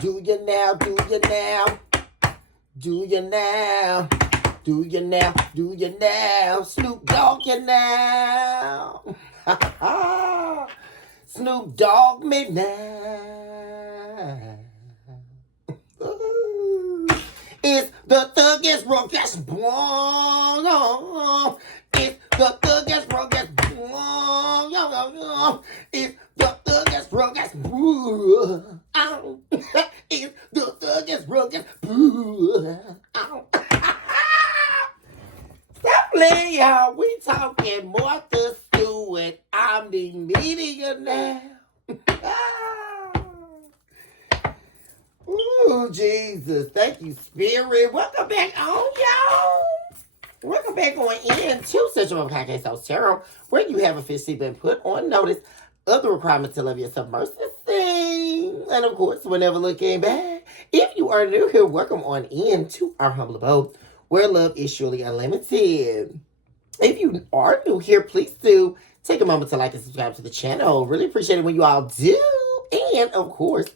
Do you now, do you now? Do you now? Do you now? Do you now? Snoop Dogg you now. Snoop Dogg me now. It's the thuggiest, roughest one. It's the thuggiest, roughest one. It's the thuggiest, roughest one. It's the thuggiest, roughest one. Simply, y'all, we talking Martha Stewart. I'm the media now. Ooh, Jesus. Thank you, Spirit. Welcome back on, y'all. Welcome back on into Central Podcast House Tarot, where you have officially been put on notice of the requirements to love yourself mercilessly. And of course, whenever looking back, if you are new here, welcome on into our humble abode, where love is surely unlimited. If you are new here, please do take a moment to like and subscribe to the channel. Really appreciate it when you all do. And of course,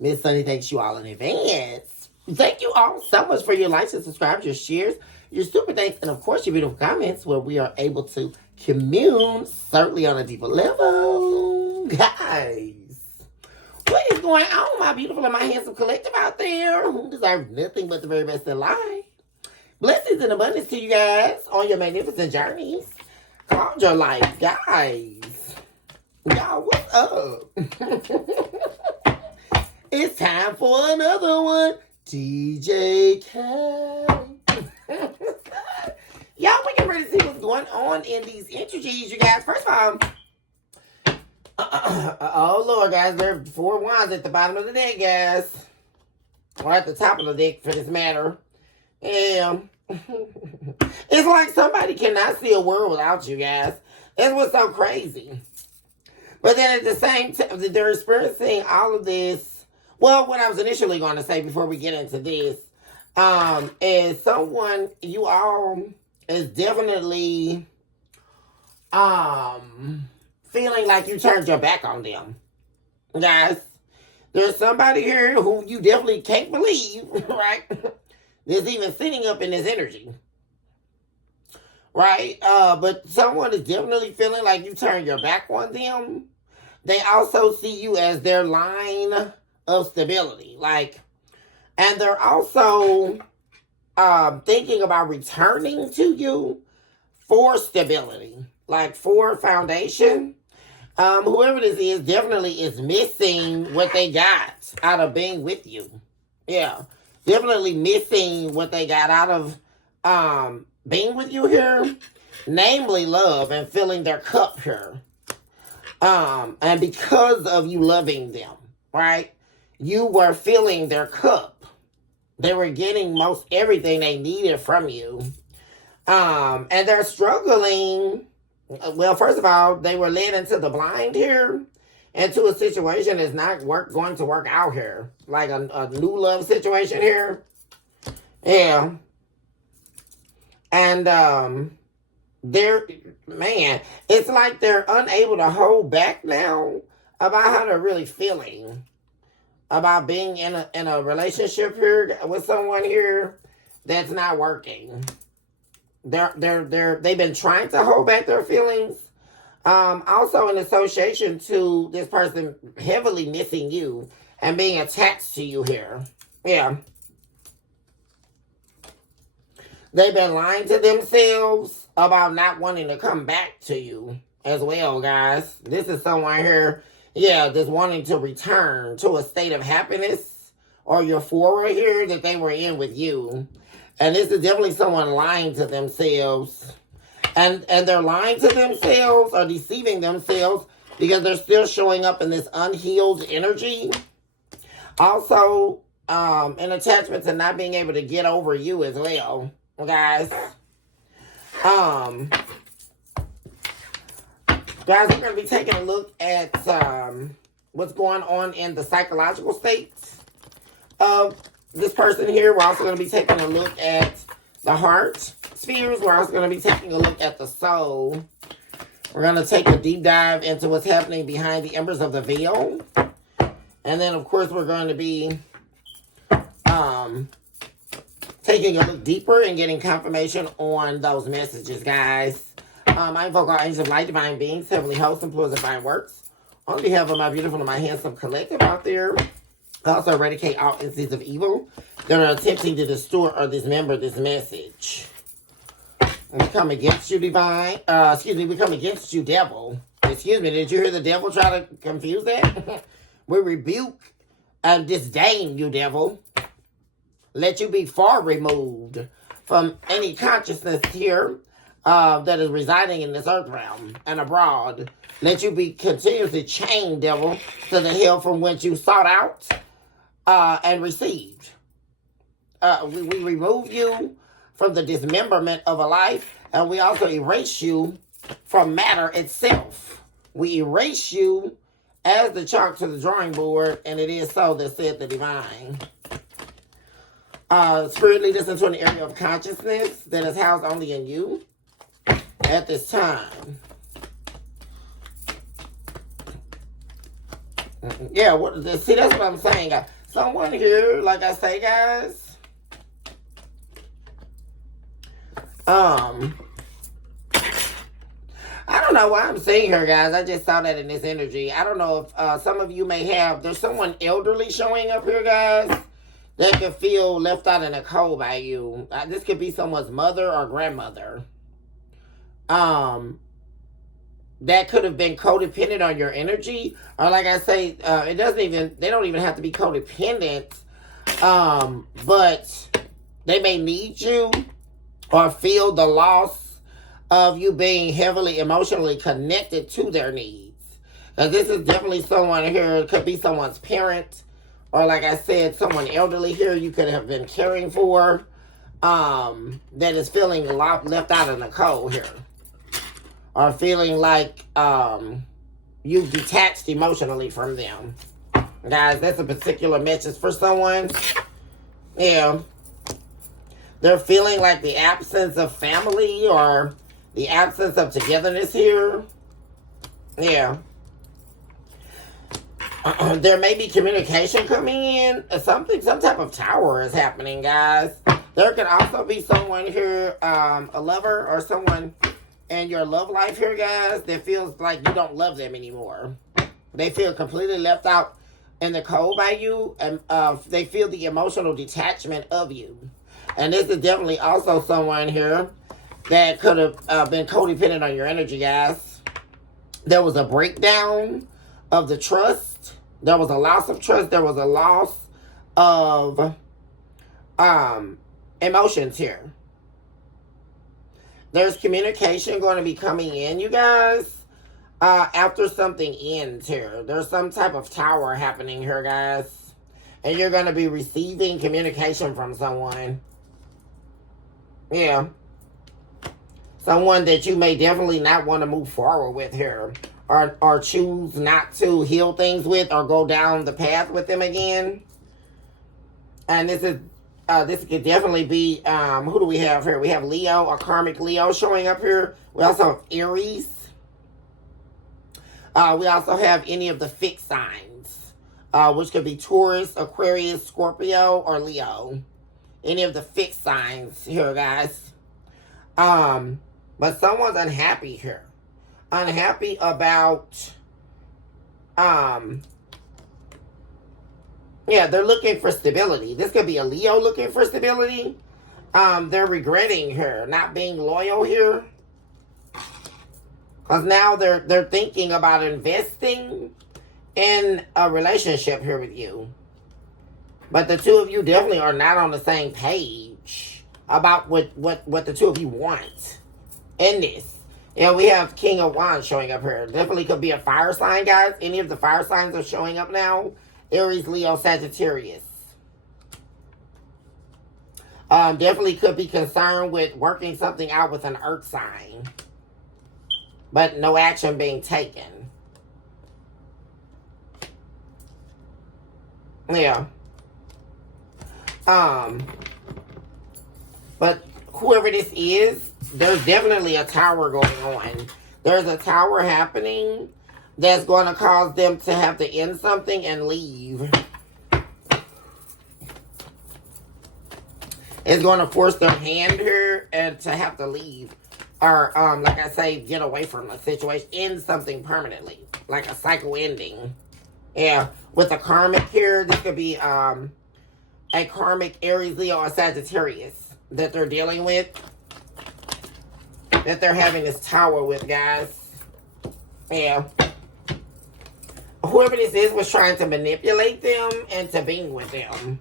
Miss Sunny thanks you all in advance. Thank you all so much for your likes and subscribes, your shares, your super thanks, and of course your beautiful comments where we are able to commune, certainly on a deeper level. Guys, what is going on, my beautiful and my handsome collective out there who deserve nothing but the very best in life? Blessings and abundance to you guys on your magnificent journeys. Called your life, guys. Y'all, what's up? It's time for another one. DJ Khaled. Y'all, we can ready to see what's going on in these energies, you guys. First of all, oh Lord, guys, there are 4 wands at the bottom of the deck, guys. Or at the top of the deck, for this matter. Yeah. It's like somebody cannot see a world without you, guys. That's what's so crazy. But then at the same time, they're experiencing all of this. Well, what I was initially going to say before we get into this, is someone you all is definitely feeling like you turned your back on them. Guys, there's somebody here who you definitely can't believe, right? There's even sitting up in this energy. Right? But someone is definitely feeling like you turned your back on them. They also see you as their line of stability. And they're also thinking about returning to you for stability. Like for foundation. Whoever this is definitely is missing what they got out of being with you. Yeah. Definitely missing what they got out of being with you here. Namely love and filling their cup here. And because of you loving them, right? You were filling their cup. They were getting most everything they needed from you. And they're struggling. Well, first of all, they were led into the blind here. Into a situation that's not going to work out here. Like a new love situation here. Yeah. And it's like they're unable to hold back now about how they're really feeling about being in a relationship here with someone here that's not working. They've been trying to hold back their feelings. Also in association to this person heavily missing you and being attached to you here. Yeah. They've been lying to themselves about not wanting to come back to you as well, guys. This is someone here, just wanting to return to a state of happiness or euphoria here that they were in with you. And this is definitely someone lying to themselves. And they're lying to themselves or deceiving themselves because they're still showing up in this unhealed energy. Also, an attachment to not being able to get over you as well. Guys, we're going to be taking a look at what's going on in the psychological states of this person here. We're also going to be taking a look at the heart spheres. We're also going to be taking a look at the soul. We're going to take a deep dive into what's happening behind the embers of the veil. And then, of course, we're going to be taking a look deeper and getting confirmation on those messages, guys. I invoke all angels of light, divine beings, heavenly hosts, employers of divine works. On behalf of my beautiful and my handsome collective out there, I also eradicate all entities of evil that are attempting to distort or dismember this message. We come against you, divine. We come against you, devil. Excuse me, did you hear the devil try to confuse that? We rebuke and disdain you, devil. Let you be far removed from any consciousness here that is residing in this earth realm and abroad. Let you be continuously chained, devil, to the hell from whence you sought out and received. We remove you from the dismemberment of a life, and we also erase you from matter itself. We erase you as the chalk to the drawing board, and it is so that said the divine. Spirit lead us into an area of consciousness that is housed only in you at this time. Yeah, see, that's what I'm saying. Someone here, like I say, guys, I don't know why I'm saying her, guys. I just saw that in this energy. I don't know if some of you may have, there's someone elderly showing up here, guys, that could feel left out in the cold by you. This could be someone's mother or grandmother. That could have been codependent on your energy. Or like I say, they don't even have to be codependent. But they may need you or feel the loss of you being heavily emotionally connected to their needs. Because this is definitely someone here. It could be someone's parent. Or like I said, someone elderly here you could have been caring for. That is feeling left out in the cold here. Or feeling like you've detached emotionally from them. Guys, that's a particular message for someone. Yeah. They're feeling like the absence of family or the absence of togetherness here. Yeah. There may be communication coming in. Some type of tower is happening, guys. There can also be someone here, a lover or someone in your love life here, guys, that feels like you don't love them anymore. They feel completely left out in the cold by you, and they feel the emotional detachment of you. And this is definitely also someone here that could have been codependent on your energy, guys. There was a breakdown of the trust. There was a loss of trust. There was a loss of emotions here. There's communication going to be coming in, you guys, after something ends here. There's some type of tower happening here, guys. And you're going to be receiving communication from someone. Yeah. Someone that you may definitely not want to move forward with here. Or choose not to heal things with or go down the path with them again. And this could definitely be, who do we have here? We have Leo, a karmic Leo showing up here. We also have Aries. We also have any of the fixed signs, which could be Taurus, Aquarius, Scorpio, or Leo. Any of the fixed signs here, guys. But someone's unhappy here. Unhappy about, yeah, they're looking for stability. This could be a Leo looking for stability. They're regretting her not being loyal here. Because now they're thinking about investing in a relationship here with you. But the two of you definitely are not on the same page about what the two of you want in this. Yeah, we have King of Wands showing up here. Definitely could be a fire sign, guys. Any of the fire signs are showing up now. Aries, Leo, Sagittarius. Definitely could be concerned with working something out with an earth sign. But no action being taken. Yeah. But whoever this is, there's definitely a tower going on. There's a tower happening that's going to cause them to have to end something and leave. is going to force their hand here and to have to leave. Or, like I say, get away from a situation, end something permanently. Like a cycle ending. Yeah. With a karmic here, this could be a karmic Aries, Leo, or Sagittarius that they're dealing with. That they're having this tower with, guys. Yeah. Whoever this is was trying to manipulate them into being with them.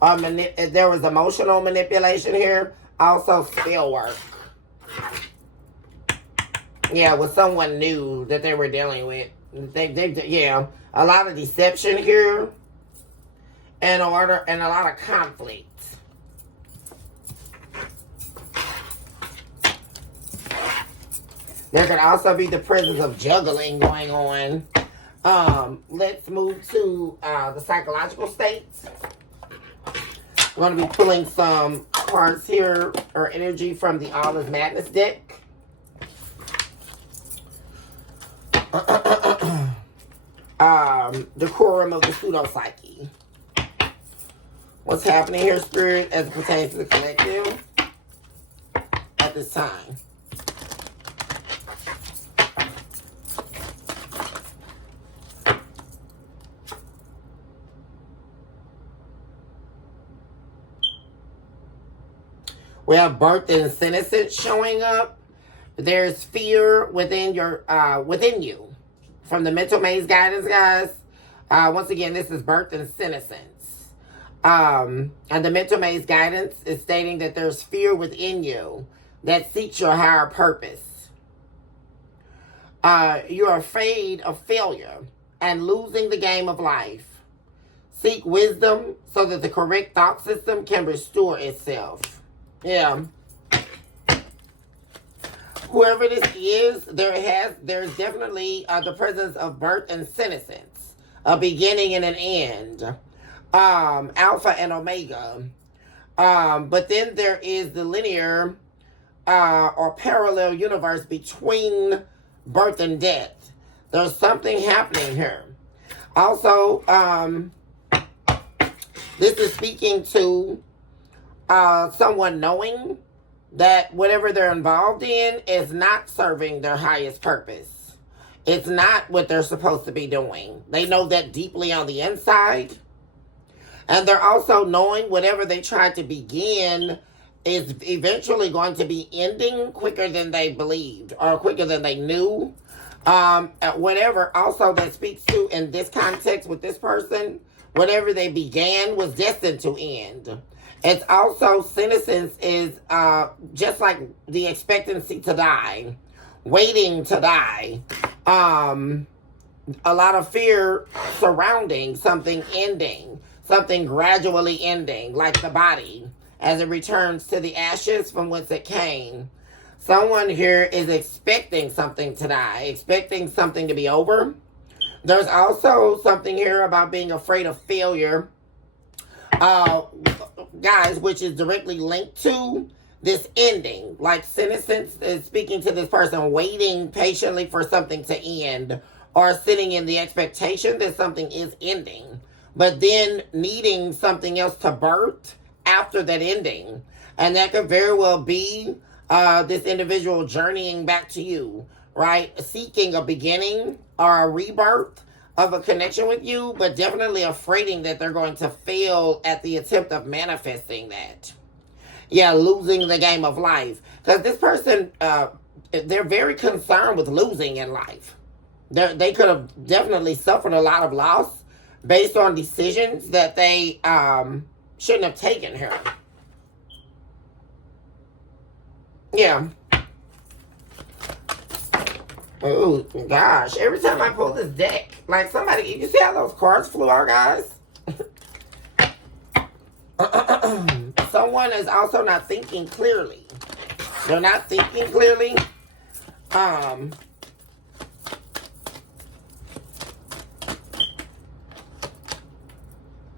There was emotional manipulation here. Also spell work. Yeah, with someone new that they were dealing with. Yeah. A lot of deception here. And a lot of conflict. There could also be the presence of juggling going on. Let's move to the psychological states. I'm going to be pulling some cards here, or energy from the All is Madness deck. The quorum of the pseudo-psyche. What's happening here, Spirit, as it pertains to the collective at this time? We have birth and senescence showing up. There's fear within you. From the mental maze guidance, guys. Once again, this is birth and senescence. And the mental maze guidance is stating that there's fear within you that seeks your higher purpose. You're afraid of failure and losing the game of life. Seek wisdom so that the correct thought system can restore itself. Yeah. Whoever this is, there's definitely the presence of birth and senescence, a beginning and an end, alpha and omega. But then there is the linear or parallel universe between birth and death. There's something happening here. Also, this is speaking to someone knowing that whatever they're involved in is not serving their highest purpose. It's not what they're supposed to be doing. They know that deeply on the inside. And they're also knowing whatever they tried to begin is eventually going to be ending quicker than they believed or quicker than they knew. Whatever also that speaks to, in this context with this person, whatever they began was destined to end. It's also, senescence is just like the expectancy to die, waiting to die. A lot of fear surrounding something ending, something gradually ending, like the body, as it returns to the ashes from whence it came. Someone here is expecting something to die, expecting something to be over. There's also something here about being afraid of failure. Guys, which is directly linked to this ending. Like senescence is speaking to this person waiting patiently for something to end, or sitting in the expectation that something is ending, but then needing something else to birth after that ending. And that could very well be this individual journeying back to you, right? Seeking a beginning or a rebirth of a connection with you, but definitely afraid that they're going to fail at the attempt of manifesting that. Yeah, losing the game of life. Because this person, they're very concerned with losing in life. They could have definitely suffered a lot of loss based on decisions that they shouldn't have taken here. Yeah. Oh, gosh. Every time I pull this deck, like somebody, you see how those cards flew out, guys? Someone is also not thinking clearly. They're not thinking clearly.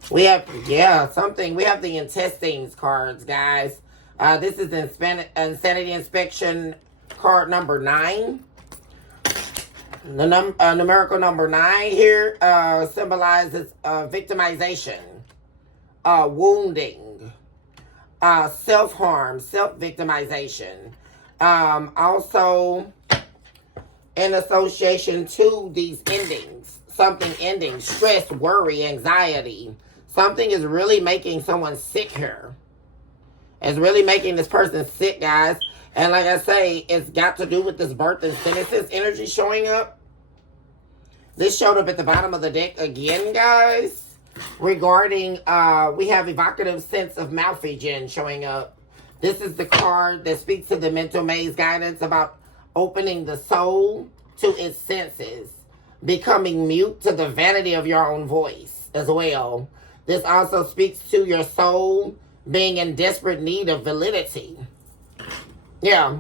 We have, we have the intestines cards, guys. This is Insanity Inspection card number 9. The numerical number 9 here symbolizes victimization, wounding, self-harm, self-victimization. Also, in association to these endings, something ending, stress, worry, anxiety. Something is really making someone sick here. It's really making this person sick, guys. And like I say, it's got to do with this birth and senescence energy showing up. This showed up at the bottom of the deck again, guys. Regarding, we have evocative sense of malphigen showing up. This is the card that speaks to the mental maze guidance about opening the soul to its senses, becoming mute to the vanity of your own voice as well. This also speaks to your soul being in desperate need of validity. Yeah.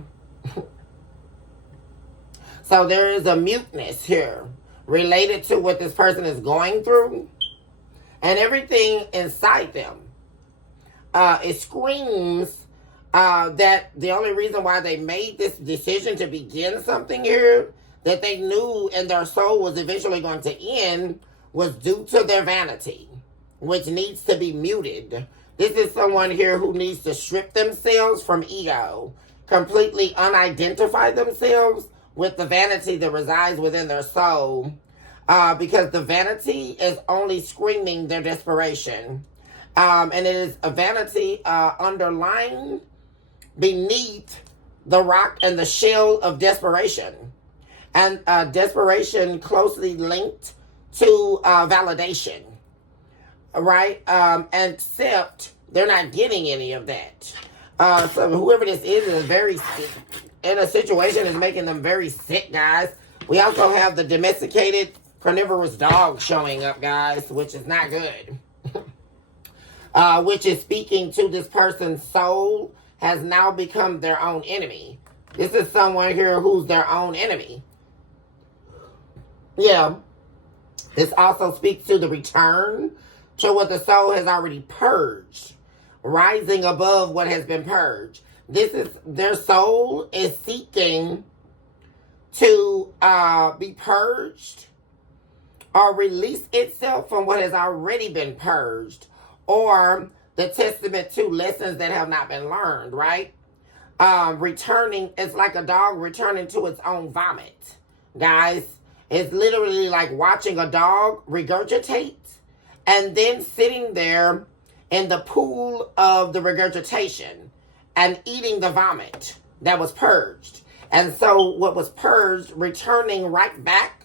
So there is a muteness here related to what this person is going through. And everything inside them. It screams that the only reason why they made this decision to begin something here that they knew in their soul was eventually going to end was due to their vanity, which needs to be muted. This is someone here who needs to strip themselves from ego, completely unidentify themselves with the vanity that resides within their soul, because the vanity is only screaming their desperation. And it is a vanity underlying beneath the rock and the shell of desperation. And desperation closely linked to validation, right? Except they're not getting any of that. So whoever this is very sick. In a situation is making them very sick, guys. We also have the domesticated carnivorous dog showing up, guys, which is not good. Which is speaking to this person's soul has now become their own enemy. This is someone here who's their own enemy. Yeah. This also speaks to the return to what the soul has already purged, rising above what has been purged. This is their soul is seeking to be purged or release itself from what has already been purged, or the testament to lessons that have not been learned, right? Returning, it's like a dog returning to its own vomit, guys. It's literally like watching a dog regurgitate and then sitting there in the pool of the regurgitation and eating the vomit that was purged. And so what was purged, returning right back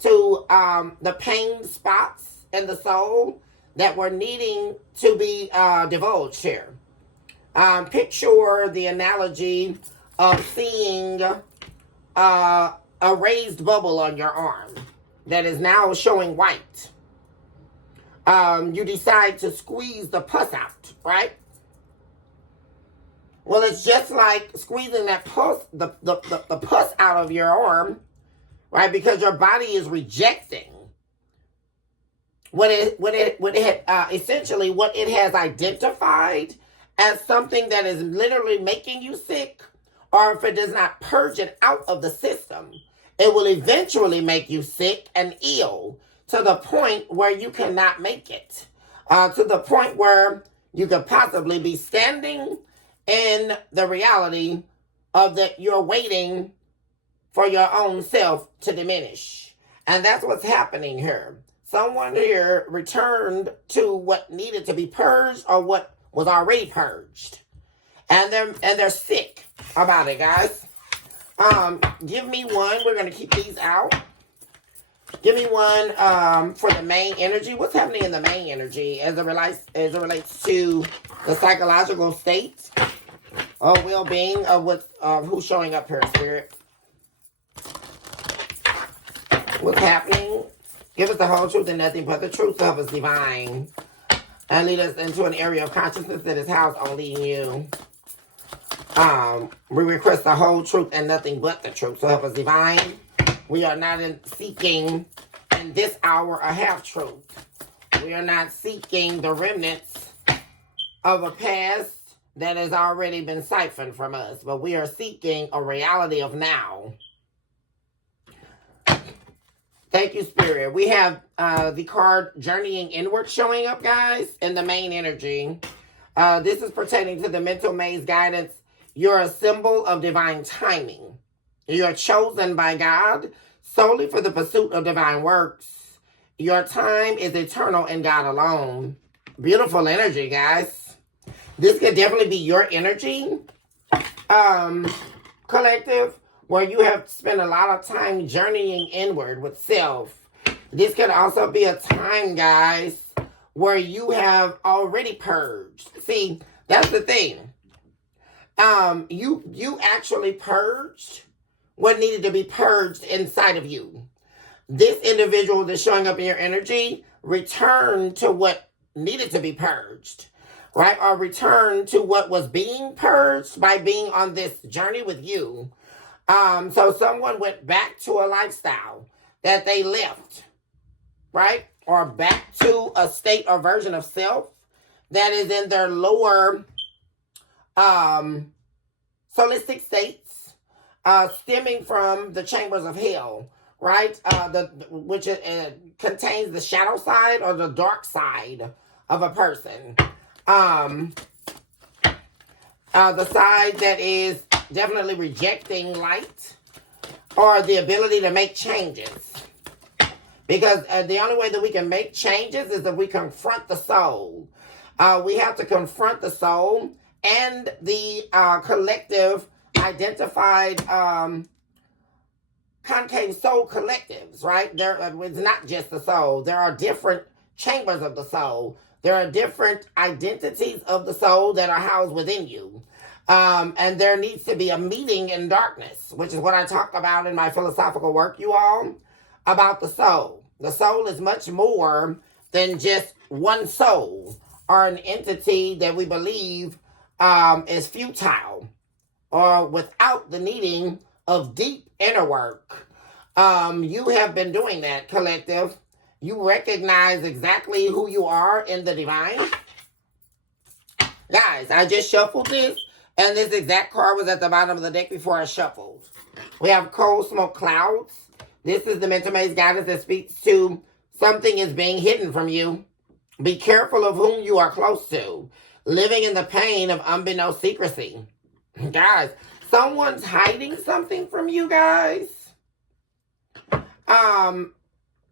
to the pain spots in the soul that were needing to be divulged here. Picture the analogy of seeing a raised bubble on your arm that is now showing white. You decide to squeeze the pus out, right? Well, it's just like squeezing that pus, the pus out of your arm, right? Because your body is rejecting essentially what it has identified as something that is literally making you sick, or if it does not purge it out of the system, it will eventually make you sick and ill to the point where you cannot make it, to the point where you could possibly be standing in the reality of that you're waiting for your own self to diminish. And that's what's happening here. Someone here returned to what needed to be purged or what was already purged. And they're sick about it, guys. Give me one. We're going to keep these out. Give me one for the main energy. What's happening in the main energy as it relates to the psychological state of well-being of who's showing up here, Spirit? What's happening? Give us the whole truth and nothing but the truth. So help us divine. And lead us into an area of consciousness that is housed only in you. We request the whole truth and nothing but the truth. So help us divine. We are not seeking in this hour a half-truth. We are not seeking the remnants of a past that has already been siphoned from us. But we are seeking a reality of now. Thank you, Spirit. We have the card Journeying Inward showing up, guys, in the main energy. This is pertaining to the mental maze guidance. You're a symbol of divine timing. You're chosen by God solely for the pursuit of divine works. Your time is eternal in God alone. Beautiful energy, guys. This could definitely be your energy, collective, where you have spent a lot of time journeying inward with self. This could also be a time, guys, where you have already purged. See, that's the thing. You actually purged what needed to be purged inside of you. This individual that's showing up in your energy returned to what needed to be purged, right? Or return to what was being purged by being on this journey with you. So someone went back to a lifestyle that they left, right? Or back to a state or version of self that is in their lower solistic states, stemming from the chambers of hell, right? Which contains the shadow side or the dark side of a person. The side that is definitely rejecting light or the ability to make changes. Because the only way that we can make changes is if we confront the soul. We have to confront the soul and the collective identified concave soul collectives, right? It's not just the soul. There are different chambers of the soul. There are different identities of the soul that are housed within you. And there needs to be a meeting in darkness, which is what I talk about in my philosophical work, you all, about the soul. The soul is much more than just one soul or an entity that we believe is futile or without the needing of deep inner work. You have been doing that, collective. You recognize exactly who you are in the divine. Guys, I just shuffled this, and this exact card was at the bottom of the deck before I shuffled. We have cold smoke clouds. This is the mental maze guidance that speaks to something is being hidden from you. Be careful of whom you are close to. Living in the pain of unbeknownst secrecy. Guys, someone's hiding something from you guys.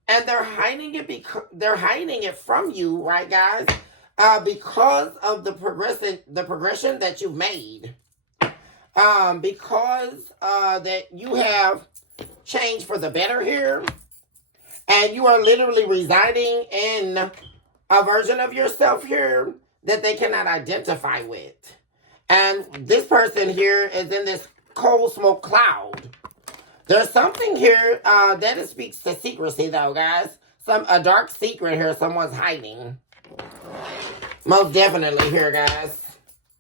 And they're hiding it from you, right, guys? Because of the progression that you've made. Because that you have changed for the better here. And you are literally residing in a version of yourself here that they cannot identify with. And this person here is in this cold smoke cloud. There's something here that it speaks to secrecy, though, guys. A dark secret here someone's hiding. Most definitely here, guys.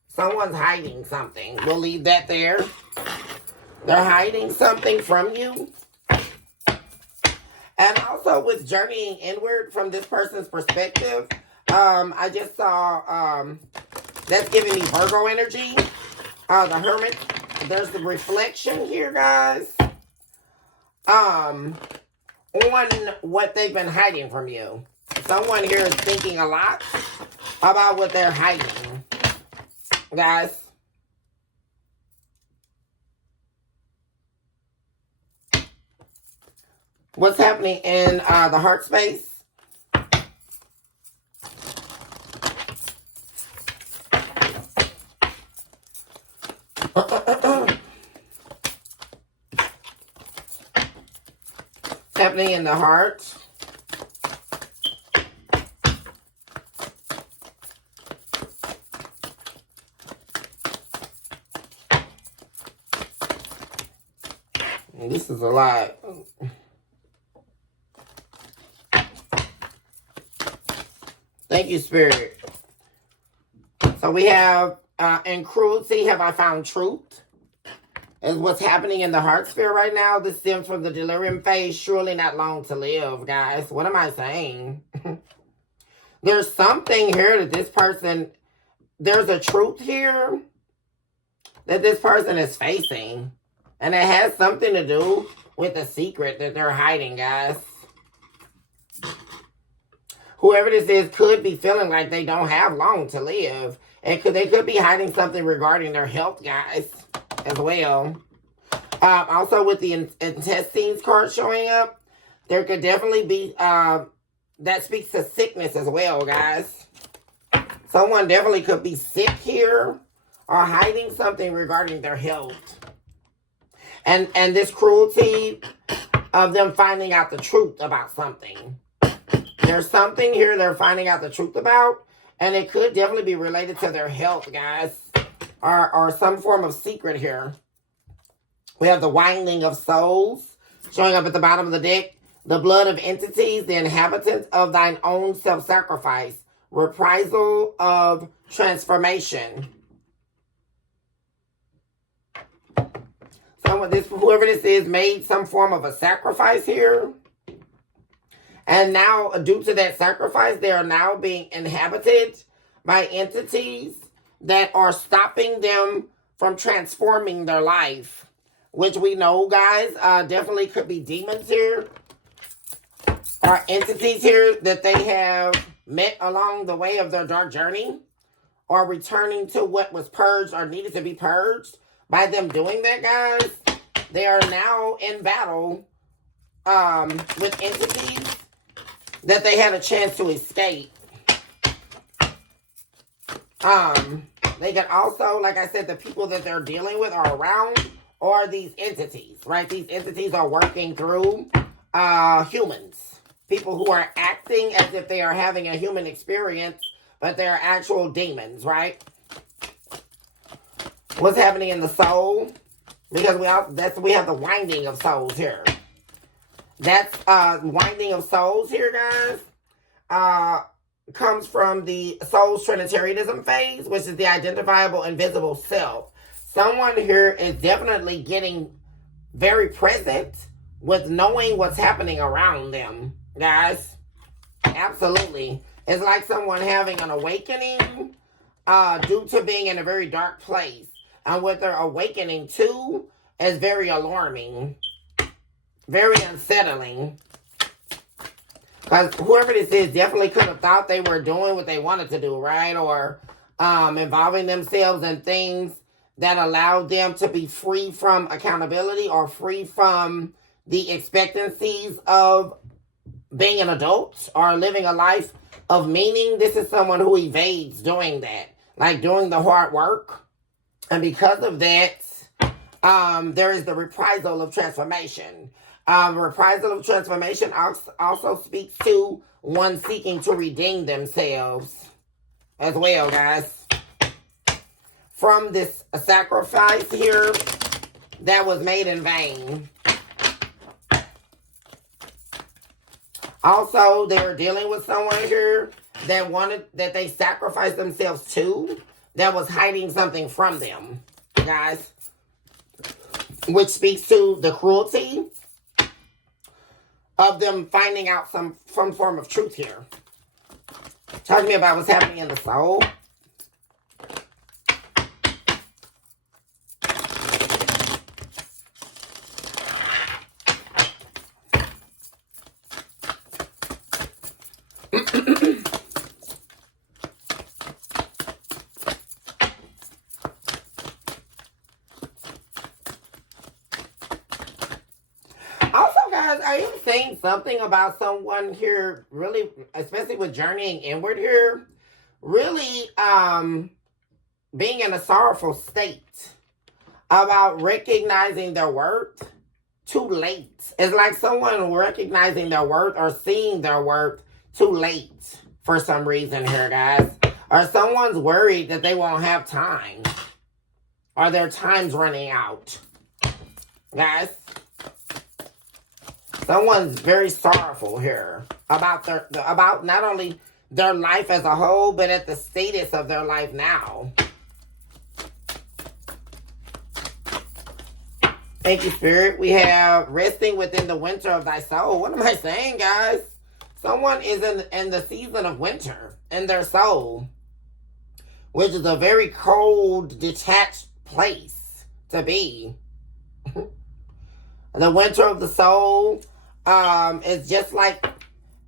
Someone's hiding something. We'll leave that there. They're hiding something from you. And also with journeying inward from this person's perspective, I just saw that's giving me Virgo energy. The Hermit. There's the reflection here, guys. On what they've been hiding from you. Someone here is thinking a lot about what they're hiding. Guys. What's happening in the heart space? Happening in the heart. This is a lot. Thank you, Spirit. So we have, in cruelty, have I found truth? Is what's happening in the heart sphere right now. This stems from the delirium phase. Surely not long to live, guys. What am I saying? There's something here that this person, there's a truth here that this person is facing. And it has something to do with the secret that they're hiding, guys. Whoever this is could be feeling like they don't have long to live. They could be hiding something regarding their health, guys, as well. Also, with the intestines card showing up, there could definitely be that speaks to sickness as well, guys. Someone definitely could be sick here or hiding something regarding their health. And this cruelty of them finding out the truth about something. There's something here they're finding out the truth about, and it could definitely be related to their health, guys, or some form of secret here. We have the winding of souls showing up at the bottom of the deck. The blood of entities, the inhabitants of thine own self-sacrifice. Reprisal of transformation. Whoever this is made some form of a sacrifice here. And now, due to that sacrifice, they are now being inhabited by entities that are stopping them from transforming their life. Which we know, guys, definitely could be demons here. Or entities here that they have met along the way of their dark journey. Or returning to what was purged or needed to be purged. By them doing that, guys, they are now in battle with entities that they had a chance to escape. They can also, like I said, the people that they're dealing with are around or these entities, right? These entities are working through humans. People who are acting as if they are having a human experience, but they're actual demons, right? What's happening in the soul? Because we have the winding of souls here. That's winding of souls here, guys. Comes from the soul's Trinitarianism phase, which is the identifiable invisible self. Someone here is definitely getting very present with knowing what's happening around them, guys. Absolutely. It's like someone having an awakening due to being in a very dark place. And what they're awakening to is very alarming. Very unsettling. Because whoever this is definitely could have thought they were doing what they wanted to do, right? Or involving themselves in things that allowed them to be free from accountability or free from the expectancies of being an adult or living a life of meaning. This is someone who evades doing that. Like doing the hard work. And because of that, there is the reprisal of transformation. Reprisal of transformation also speaks to one seeking to redeem themselves as well, guys. From this sacrifice here that was made in vain. Also, they're dealing with someone here that they sacrificed themselves to, that was hiding something from them, guys. Which speaks to the cruelty of them finding out some form of truth here. Talk to me about what's happening in the soul. I am saying something about someone here, really, especially with journeying inward here, really being in a sorrowful state about recognizing their worth too late. It's like someone recognizing their worth or seeing their worth too late for some reason here, guys. Or someone's worried that they won't have time or their time's running out, guys. Someone's very sorrowful here about about not only their life as a whole, but at the status of their life now. Thank you, Spirit. We have resting within the winter of thy soul. What am I saying, guys? Someone is in the season of winter in their soul, which is a very cold, detached place to be. The winter of the soul is just like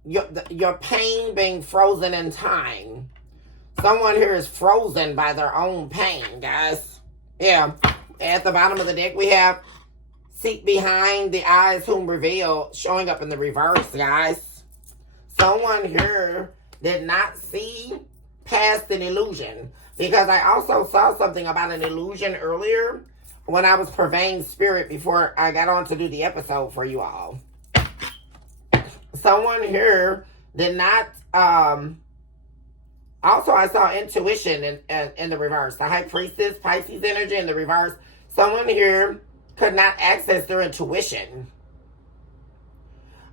your pain being frozen in time. Someone here is frozen by their own pain, guys. Yeah. At the bottom of the deck, we have seek behind the eyes whom reveal, showing up in the reverse, guys. Someone here did not see past an illusion. Because I also saw something about an illusion earlier when I was purveying spirit before I got on to do the episode for you all. Someone here did not... Also, I saw intuition in the reverse. The High Priestess, Pisces energy in the reverse. Someone here could not access their intuition.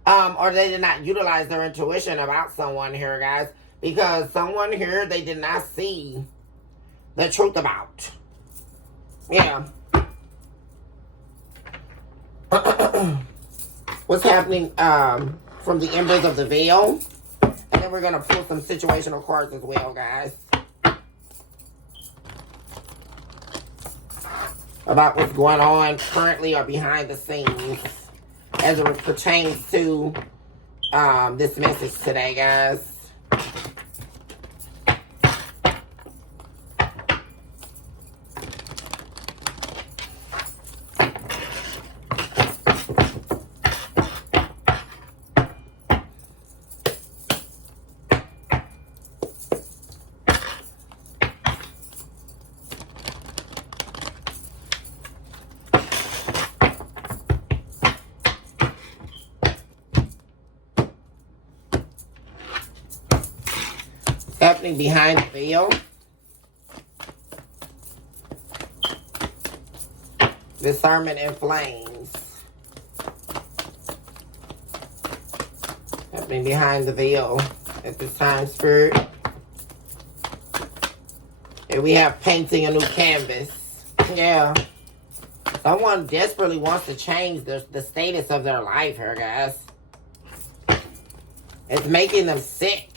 Or they did not utilize their intuition about someone here, guys. Because someone here they did not see the truth about. Yeah. What's happening from the embers of the veil. And then we're going to pull some situational cards as well, guys. About what's going on currently or behind the scenes as it pertains to this message today, guys. Happening behind the veil. Discernment in flames. Happening behind the veil at this time, Spirit. And we have painting a new canvas. Yeah. Someone desperately wants to change the status of their life here, guys. It's making them sick.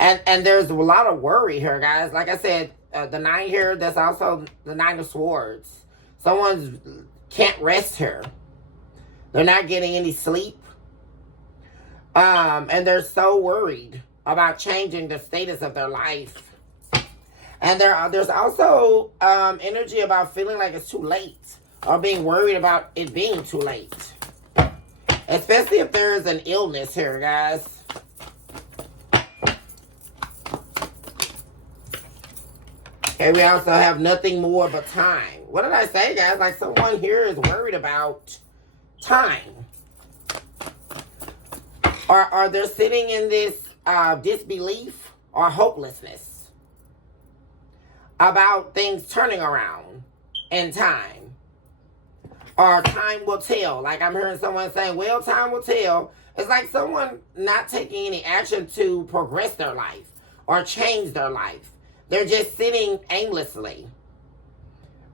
And there's a lot of worry here, guys. Like I said, the 9 here, that's also the 9 of Swords. Someone can't rest here. They're not getting any sleep. And they're so worried about changing the status of their life. And there's also energy about feeling like it's too late. Or being worried about it being too late. Especially if there is an illness here, guys. And we also have nothing more but time. What did I say, guys? Like someone here is worried about time. Or they're sitting in this disbelief or hopelessness about things turning around in time. Or time will tell. Like I'm hearing someone saying, well, time will tell. It's like someone not taking any action to progress their life or change their life. They're just sitting aimlessly.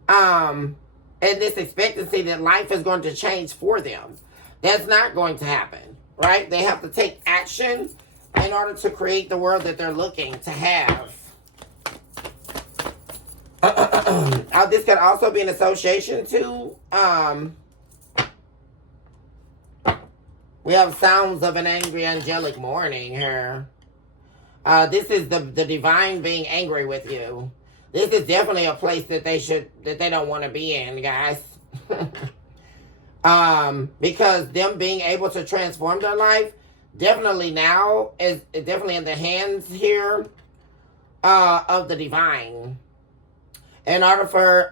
And this expectancy that life is going to change for them. That's not going to happen, right? They have to take action in order to create the world that they're looking to have. This could also be an association to, we have sounds of an angry angelic mourning here. This is the divine being angry with you. This is definitely a place that they don't want to be in, guys. Because them being able to transform their life, definitely now is definitely in the hands here of the divine. In order for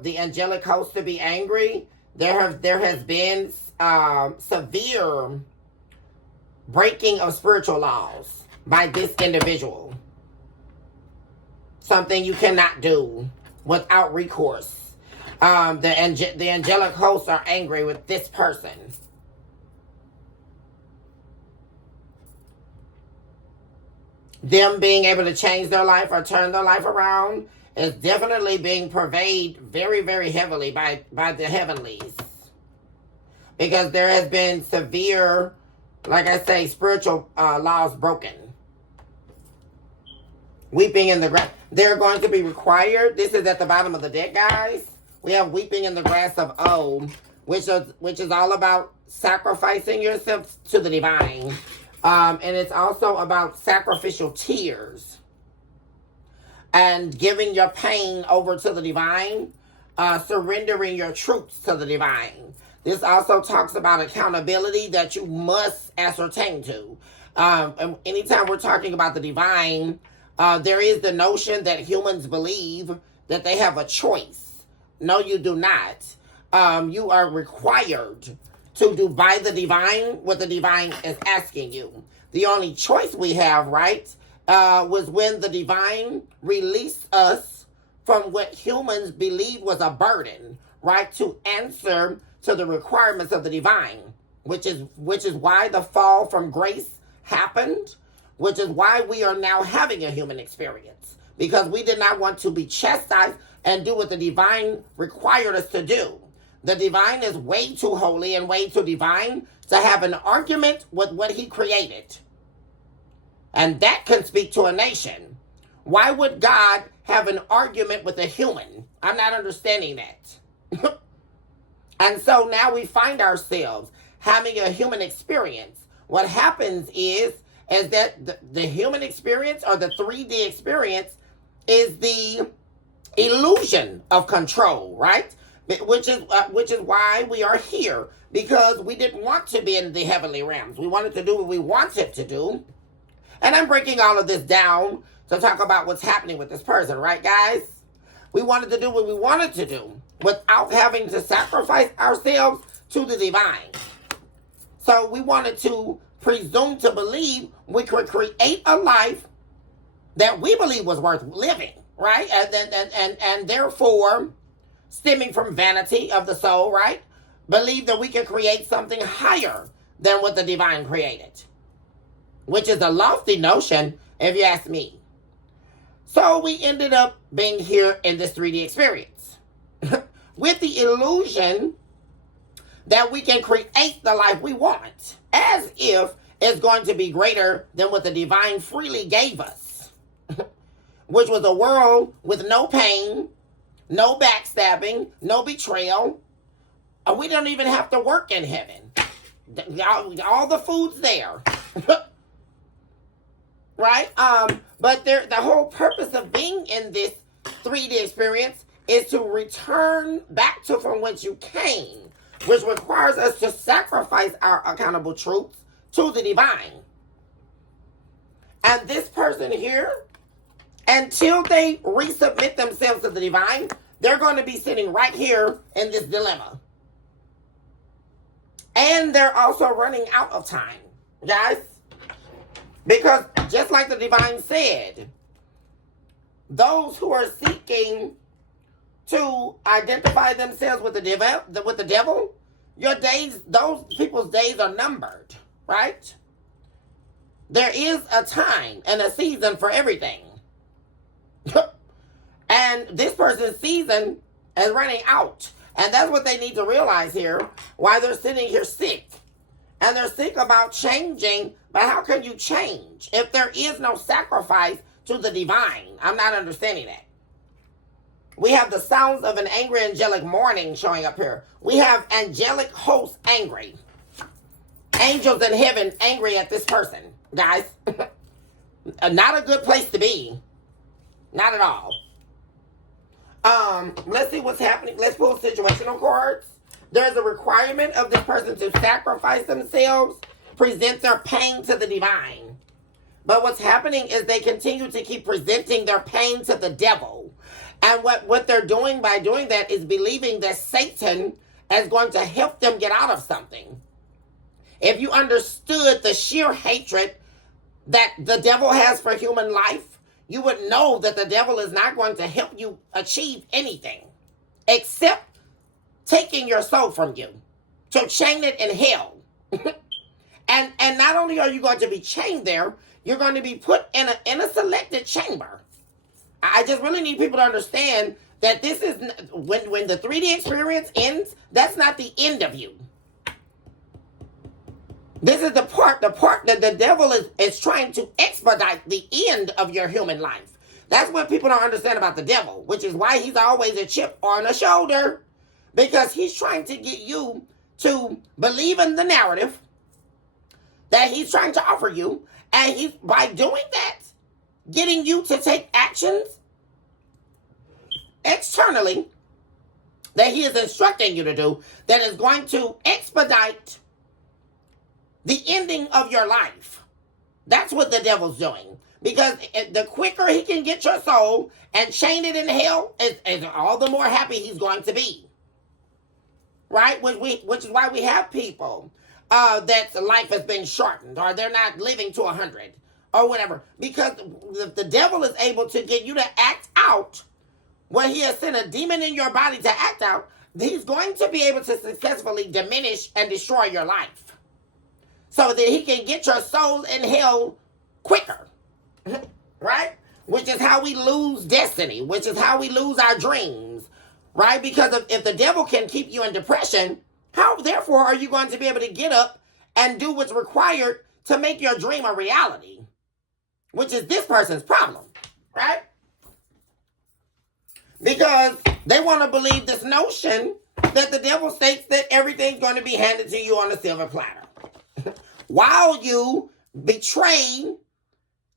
the angelic host to be angry, there has been severe breaking of spiritual laws by this individual. Something you cannot do without recourse. The angelic hosts are angry with this person. Them being able to change their life or turn their life around is definitely being pervaded very, very heavily by the heavenlies. Because there has been severe, like I say, spiritual laws broken. Weeping in the grass. They're going to be required. This is at the bottom of the deck, guys. We have weeping in the grass of O, which is all about sacrificing yourself to the divine. And it's also about sacrificial tears. and giving your pain over to the divine, surrendering your truths to the divine. This also talks about accountability that you must ascertain to. And anytime we're talking about the divine, there is the notion that humans believe that they have a choice. No, you do not. You are required to do by the divine what the divine is asking you. The only choice we have, right, was when the divine released us from what humans believed was a burden, right, to answer to the requirements of the divine, which is why the fall from grace happened, which is why we are now having a human experience, because we did not want to be chastised and do what the divine required us to do. The divine is way too holy and way too divine to have an argument with what he created. And that can speak to a nation. Why would God have an argument with a human? I'm not understanding that. And so now we find ourselves having a human experience. What happens is that the human experience, or the 3D experience, is the illusion of control, right? Which is why we are here, because we didn't want to be in the heavenly realms. We wanted to do what we wanted to do. And I'm breaking all of this down to talk about what's happening with this person, right, guys? We wanted to do what we wanted to do without having to sacrifice ourselves to the divine. So we wanted to presume to believe we could create a life that we believe was worth living, right? And therefore, stemming from vanity of the soul, right? Believe that we can create something higher than what the divine created, which is a lofty notion, if you ask me. So we ended up being here in this 3D experience with the illusion that we can create the life we want, as if it's going to be greater than what the divine freely gave us, which was a world with no pain, no backstabbing, no betrayal. We don't even have to work in heaven. All the food's there. Right? But the whole purpose of being in this 3D experience is to return back to from whence you came, which requires us to sacrifice our accountable truths to the divine. And this person here, until they resubmit themselves to the divine, they're going to be sitting right here in this dilemma. And they're also running out of time, guys. Because just like the divine said, those who are seeking to identify themselves with the devil, your days, those people's days are numbered, right? There is a time and a season for everything. And this person's season is running out. And that's what they need to realize here, why they're sitting here sick. And they're sick about changing, but how can you change if there is no sacrifice to the divine? I'm not understanding that. We have the sounds of an angry angelic mourning showing up here. We have angelic hosts angry. Angels in heaven angry at this person, guys. Not a good place to be. Not at all. Let's see what's happening. Let's pull situational cards. There's a requirement of this person to sacrifice themselves, present their pain to the divine. But what's happening is they continue to keep presenting their pain to the devil. And what they're doing by doing that is believing that Satan is going to help them get out of something. If you understood the sheer hatred that the devil has for human life, you would know that the devil is not going to help you achieve anything except taking your soul from you to chain it in hell. and not only are you going to be chained there, you're going to be put in a selected chamber. I just really need people to understand that this is when the 3D experience ends, that's not the end of you. This is the part that the devil is trying to expedite the end of your human life. That's what people don't understand about the devil, which is why he's always a chip on the shoulder, because he's trying to get you to believe in the narrative that he's trying to offer you, and he's by doing that, getting you to take actions externally that he is instructing you to do that is going to expedite the ending of your life. That's what the devil's doing. Because the quicker he can get your soul and chain it in hell, is all the more happy he's going to be. Right? Which is why we have people that life has been shortened, or they're not living to 100 or whatever. Because the devil is able to get you to act out what he has sent a demon in your body to act out. He's going to be able to successfully diminish and destroy your life, so that he can get your soul in hell quicker. Right? Which is how we lose destiny, which is how we lose our dreams. Right? Because if the devil can keep you in depression, how therefore are you going to be able to get up and do what's required to make your dream a reality? Which is this person's problem. Right? Because they want to believe this notion that the devil states that everything's going to be handed to you on a silver platter, while you betray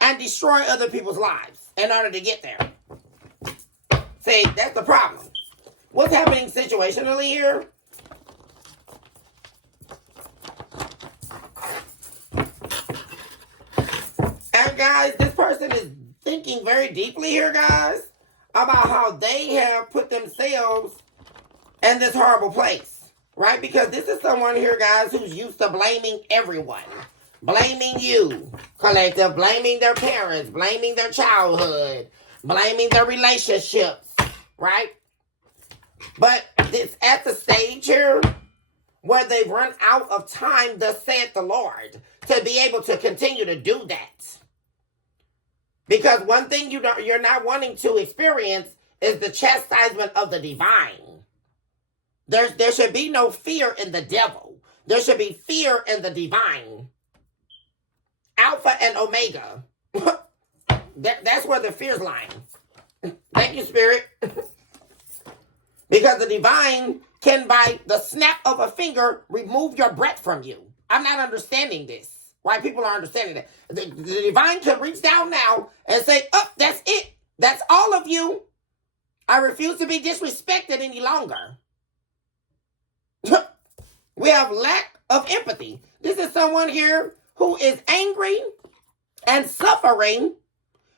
and destroy other people's lives in order to get there. See, that's the problem. What's happening situationally here? And guys, this person is thinking very deeply here, guys, about how they have put themselves in this horrible place, right? Because this is someone here, guys, who's used to blaming everyone. Blaming you, collective, blaming their parents, blaming their childhood, blaming their relationships, right? But it's at the stage here where they've run out of time, thus saith the Lord, to be able to continue to do that. Because one thing you're not wanting to experience is the chastisement of the divine. There should be no fear in the devil. There should be fear in the divine. Alpha and Omega. That's where the fear's lying. Thank you, Spirit. Because the divine can, by the snap of a finger, remove your breath from you. I'm not understanding this. Why people are understanding that. The divine can reach down now and say, oh, that's it. That's all of you. I refuse to be disrespected any longer. We have lack of empathy. This is someone here who is angry and suffering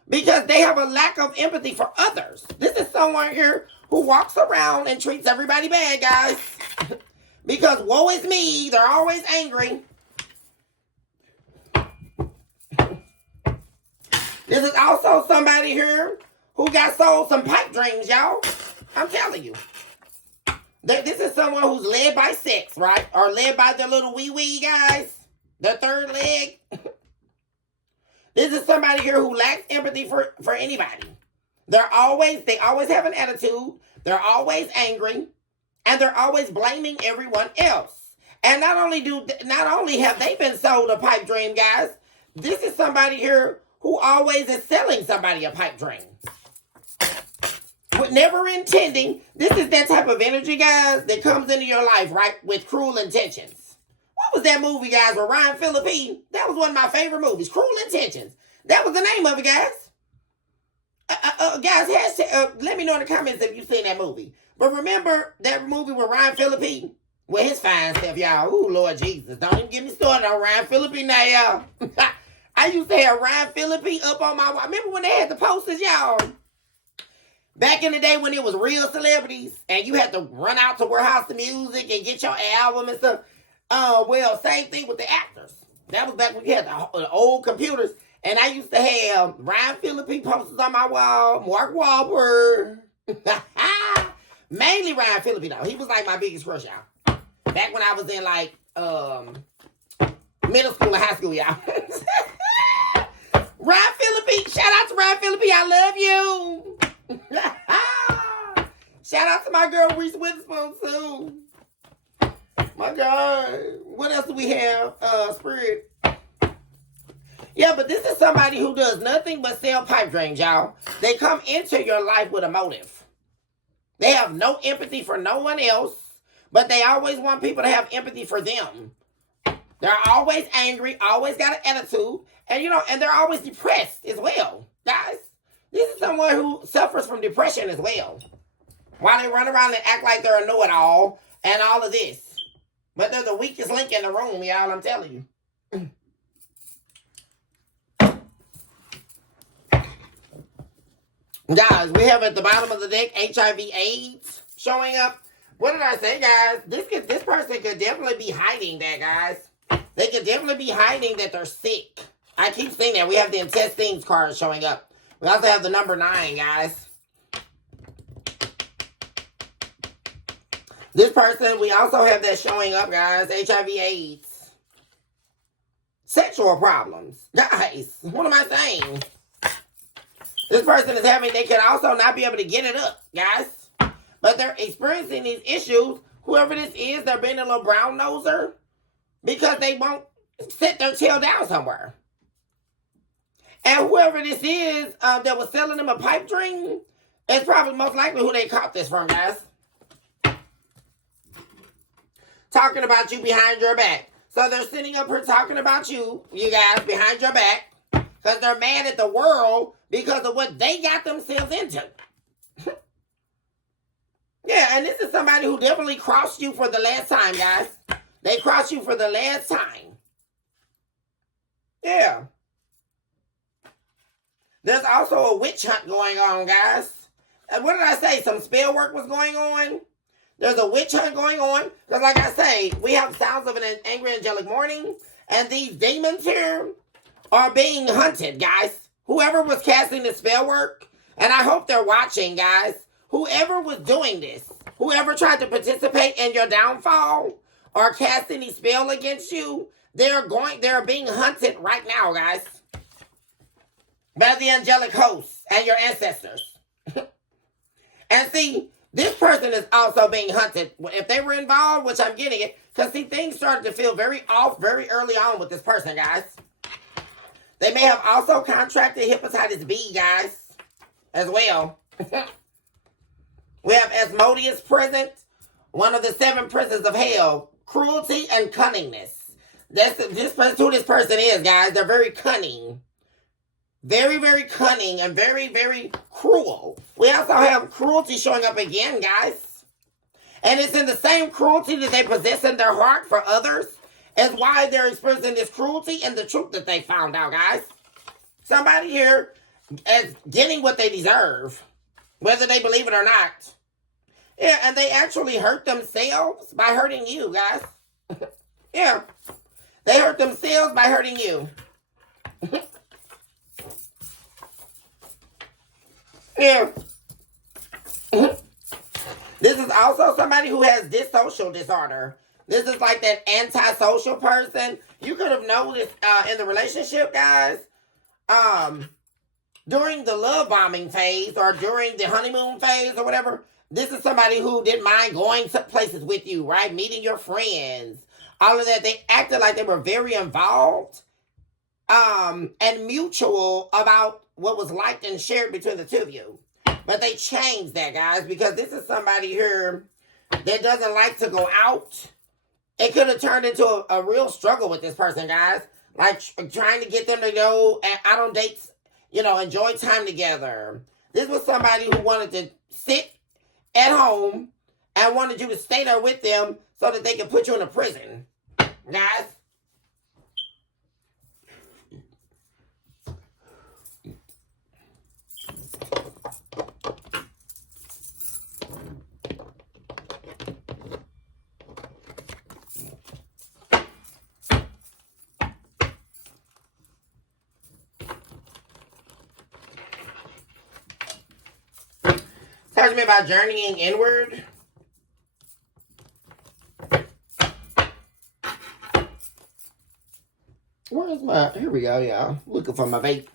because they have a lack of empathy for others. This is someone here who walks around and treats everybody bad, guys. Because woe is me, they're always angry. This is also somebody here who got sold some pipe dreams, y'all. I'm telling you. This is someone who's led by sex, right? Or led by their little wee-wee guys. Their third leg. This is somebody here who lacks empathy for anybody. They always have an attitude. They're always angry. And they're always blaming everyone else. And not only have they been sold a pipe dream, guys, this is somebody here who always is selling somebody a pipe dream. With never intending. This is that type of energy, guys, that comes into your life, right? With cruel intentions. What was that movie, guys, with Ryan Phillippe? That was one of my favorite movies. Cruel Intentions. That was the name of it, guys. Guys, let me know in the comments if you've seen that movie. But remember that movie with Ryan Phillippe? With his fine stuff, y'all. Ooh, Lord Jesus. Don't even get me started on Ryan Phillippe now, y'all. I used to have Ryan Phillippe up on my wall. Remember when they had the posters, y'all? Back in the day when it was real celebrities and you had to run out to Warehouse of Music and get your album and stuff. Well, same thing with the actors. That was back when you had the old computers. And I used to have Ryan Phillippe posters on my wall, Mark Wahlberg. Mainly Ryan Phillippe, though. He was like my biggest crush, y'all. Back when I was in like middle school and high school, y'all. Ryan Phillippe, shout out to Ryan Phillippe, I love you. Shout out to my girl Reese Witherspoon too. My God. What else do we have? Spirit. Yeah, but this is somebody who does nothing but sell pipe dreams, y'all. They come into your life with a motive. They have no empathy for no one else, but they always want people to have empathy for them. They're always angry, always got an attitude, and they're always depressed as well, guys. This is someone who suffers from depression as well. While they run around and act like they're a know-it-all and all of this. But they're the weakest link in the room, y'all, I'm telling you. Guys, we have at the bottom of the deck HIV/AIDS showing up. What did I say, guys? This person could definitely be hiding that, guys. They could definitely be hiding that they're sick. I keep saying that. We have the intestines card showing up. We also have the number 9, guys. This person, we also have that showing up, guys. HIV/AIDS. Sexual problems. Guys, what am I saying? This person is having, they can also not be able to get it up, guys. But they're experiencing these issues. Whoever this is, they're being a little brown noser because they won't sit their tail down somewhere. And whoever this is that was selling them a pipe dream is probably most likely who they caught this from, guys. Talking about you behind your back. So they're sitting up here talking about you guys, behind your back. Because they're mad at the world because of what they got themselves into. Yeah, and this is somebody who definitely crossed you for the last time, guys. They crossed you for the last time. Yeah. There's also a witch hunt going on, guys. And what did I say? Some spell work was going on? There's a witch hunt going on. Because like I say, we have sounds of an angry angelic mourning. And these demons here are being hunted, guys. Whoever was casting the spell work, and I hope they're watching, guys. Whoever was doing this, whoever tried to participate in your downfall or cast any spell against you, they're being hunted right now, guys. By the angelic hosts and your ancestors. And see, this person is also being hunted. If they were involved, which I'm getting it, because see, things started to feel very off very early on with this person, guys. They may have also contracted hepatitis B, guys, as well. We have Asmodeus present, one of the 7 princes of hell, cruelty and cunningness. That's who this person is, guys. They're very cunning. Very, very cunning and very, very cruel. We also have cruelty showing up again, guys. And it's in the same cruelty that they possess in their heart for others as why they're experiencing this cruelty and the truth that they found out, guys. Somebody here is getting what they deserve, whether they believe it or not. Yeah, and they actually hurt themselves by hurting you, guys. Yeah. They hurt themselves by hurting you. Yeah. This is also somebody who has dissocial disorder. This is like that antisocial person. You could have noticed in the relationship, guys, during the love bombing phase or during the honeymoon phase or whatever, this is somebody who didn't mind going to places with you, right? Meeting your friends. All of that. They acted like they were very involved and mutual about what was liked and shared between the two of you. But they changed that, guys, because this is somebody here that doesn't like to go out. It could have turned into a real struggle with this person, guys. Like trying to get them to go out on dates, enjoy time together. This was somebody who wanted to sit at home and wanted you to stay there with them so that they could put you in a prison, guys. Talk to me about journeying inward. Where's my... Here we go, y'all. Looking for my vape.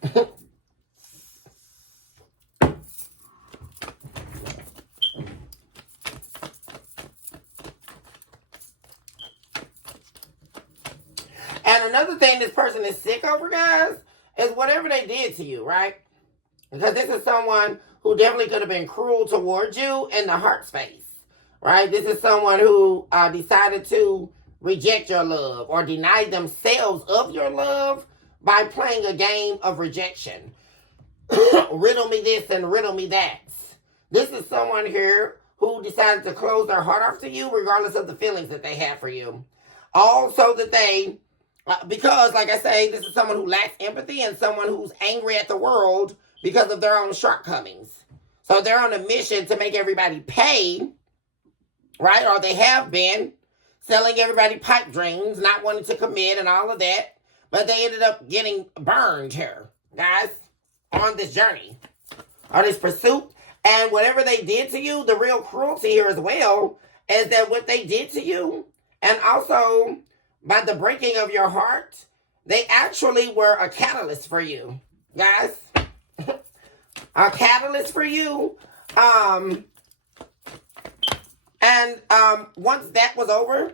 And another thing this person is sick over, guys, is whatever they did to you, right? Because this is someone who definitely could have been cruel towards you in the heart space, right? This is someone who decided to reject your love or deny themselves of your love by playing a game of rejection. Riddle me this and riddle me that. This is someone here who decided to close their heart off to you, regardless of the feelings that they had for you. Also, that they, because, like I say, this is someone who lacks empathy and someone who's angry at the world because of their own shortcomings. So they're on a mission to make everybody pay, right? Or they have been selling everybody pipe dreams, not wanting to commit and all of that. But they ended up getting burned here, guys, on this journey, on this pursuit. And whatever they did to you, the real cruelty here as well is that what they did to you, and also by the breaking of your heart, they actually were a catalyst for you, guys. A catalyst for you. Once that was over,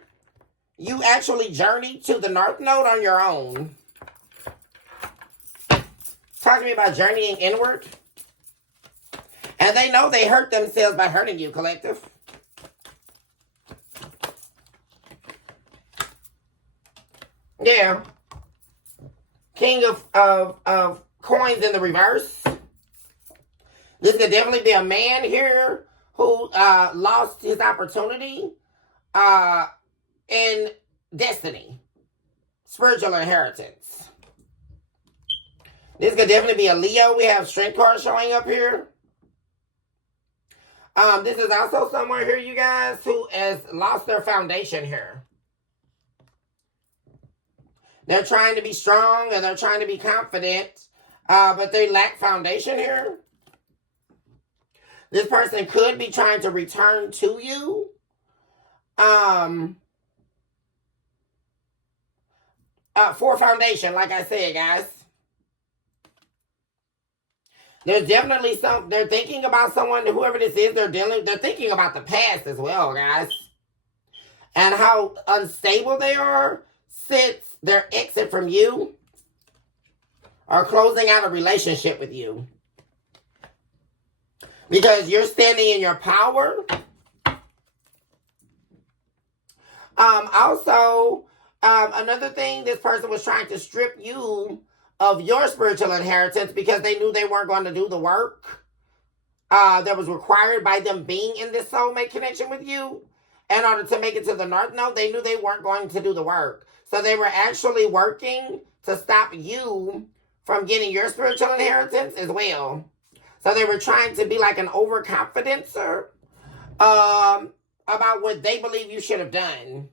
you actually journeyed to the North Node on your own. Talk to me about journeying inward. And they know they hurt themselves by hurting you, collective. Yeah. King of coins in the reverse. This could definitely be a man here who lost his opportunity in destiny. Spiritual inheritance. This could definitely be a Leo. We have strength cards showing up here. This is also someone here, you guys, who has lost their foundation here. They're trying to be strong and they're trying to be confident, but they lack foundation here. This person could be trying to return to you. For foundation, like I said, guys. There's definitely they're thinking about someone, whoever this is, they're thinking about the past as well, guys. And how unstable they are since their exit from you or closing out a relationship with you. Because you're standing in your power. Another thing, this person was trying to strip you of your spiritual inheritance because they knew they weren't going to do the work that was required by them being in this soulmate connection with you. In order to make it to the North Node, they knew they weren't going to do the work. So they were actually working to stop you from getting your spiritual inheritance as well. So they were trying to be like an overconfidencer about what they believe you should have done.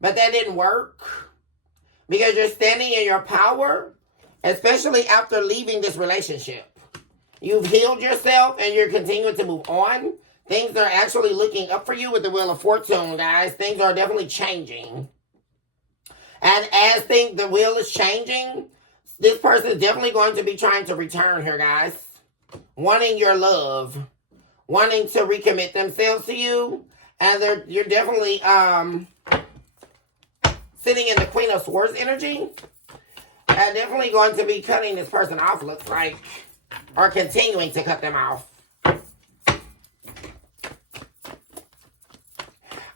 But that didn't work because you're standing in your power, especially after leaving this relationship. You've healed yourself and you're continuing to move on. Things are actually looking up for you with the Wheel of Fortune, guys. Things are definitely changing. And as the wheel is changing, this person is definitely going to be trying to return here, guys. Wanting your love. Wanting to recommit themselves to you. And you're definitely sitting in the Queen of Swords energy. And definitely going to be cutting this person off, looks like. Or continuing to cut them off.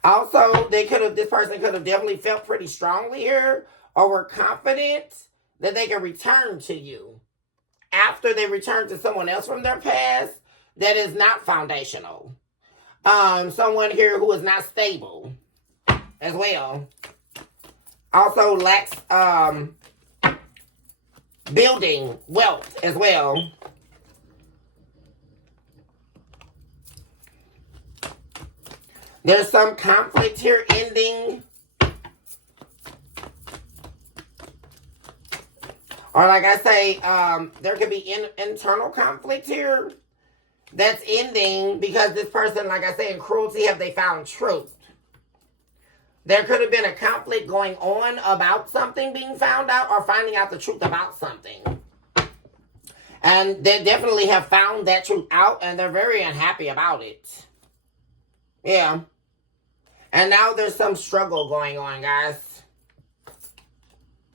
Also, this person could have definitely felt pretty strongly here or were confident that they can return to you after they return to someone else from their past that is not foundational. Someone here who is not stable as well. Also lacks building wealth as well. There's some conflict here ending. Or like I say, there could be internal conflict here that's ending because this person, like I say, in cruelty, have they found truth? There could have been a conflict going on about something being found out or finding out the truth about something. And they definitely have found that truth out and they're very unhappy about it. Yeah. And now there's some struggle going on, guys.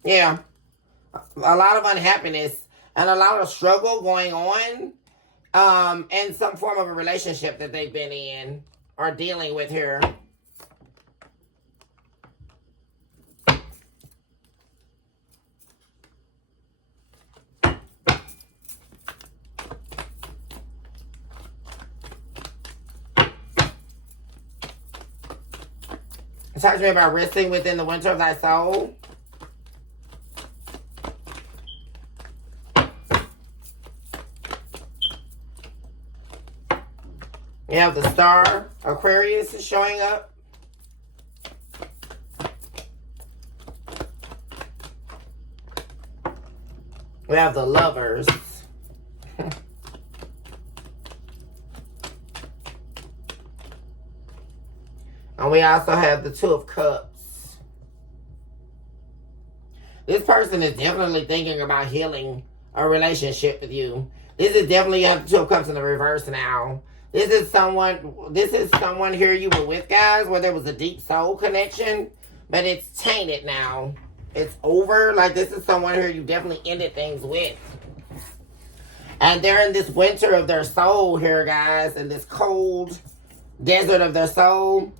Yeah. A lot of unhappiness and a lot of struggle going on in some form of a relationship that they've been in or dealing with here. Talk to me about resting within the winter of thy soul. You have the star. Aquarius is showing up. We have the Lovers. And we also have the Two of Cups. This person is definitely thinking about healing a relationship with you. This is definitely, you have the Two of Cups in the reverse now. This is someone here you were with, guys, where there was a deep soul connection, but it's tainted now. It's over. Like, this is someone here you definitely ended things with. And they're in this winter of their soul here, guys, in this cold desert of their soul,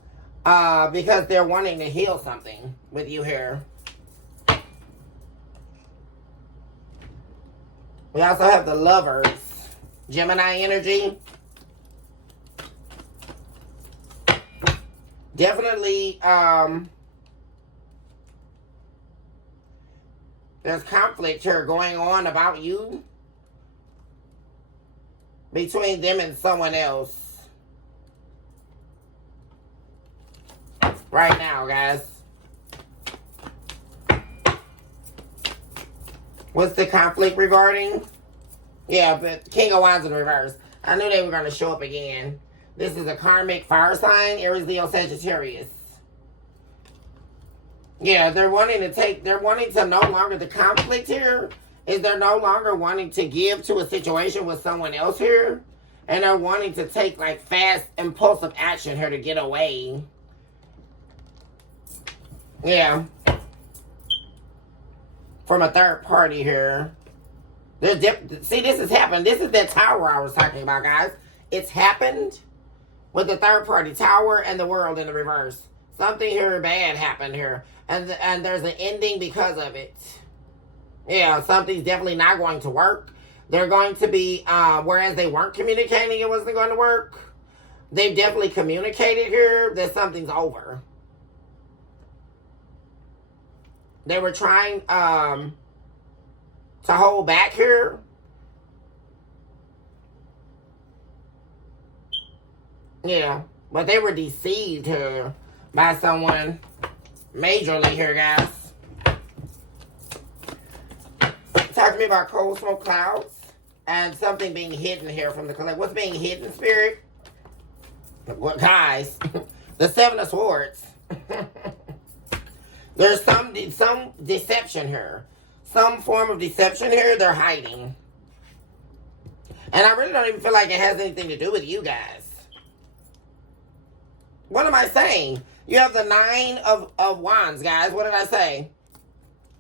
because they're wanting to heal something with you here. We also have the Lovers. Gemini energy. Definitely, there's conflict here going on about you between them and someone else right now, guys. What's the conflict regarding? Yeah, but King of Wands in reverse. I knew they were going to show up again. This is a karmic fire sign, Aries, Leo, Sagittarius. Yeah, they're wanting to no longer, the conflict here is they're no longer wanting to give to a situation with someone else here. And they're wanting to take like fast, impulsive action here to get away. Yeah. From a third party here. See, this has happened. This is that tower I was talking about, guys. It's happened with the third party tower and the world in the reverse. Something here bad happened here. And there's an ending because of it. Yeah, something's definitely not going to work. They're going to be, whereas they weren't communicating it wasn't going to work, they've definitely communicated here that something's over. They were trying to hold back here. Yeah, but they were deceived here by someone majorly here, guys. Talk to me about cold smoke clouds and something being hidden here from the collective. What's being hidden, Spirit? What, guys? The Seven of Swords. There's some deception here. Some form of deception here they're hiding. And I really don't even feel like it has anything to do with you guys. What am I saying? You have the Nine of Wands, guys. What did I say?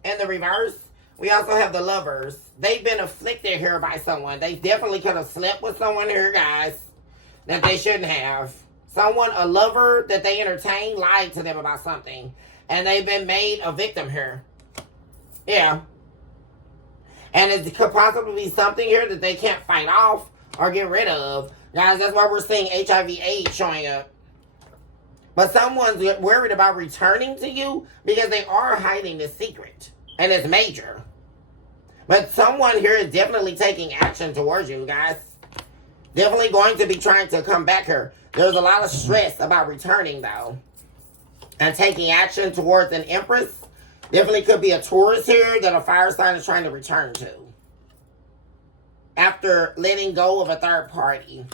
In the reverse, we also have the Lovers. They've been afflicted here by someone. They definitely could have slept with someone here, guys, that they shouldn't have. Someone, a lover that they entertained, lied to them about something. And they've been made a victim here. Yeah. And it could possibly be something here that they can't fight off or get rid of. Guys, that's why we're seeing HIV/AIDS showing up. But someone's worried about returning to you because they are hiding the secret. And it's major. But someone here is definitely taking action towards you, guys. Definitely going to be trying to come back here. There's a lot of stress about returning, though. And taking action towards an Empress. Definitely could be a Taurus here that a fire sign is trying to return to. After letting go of a third party.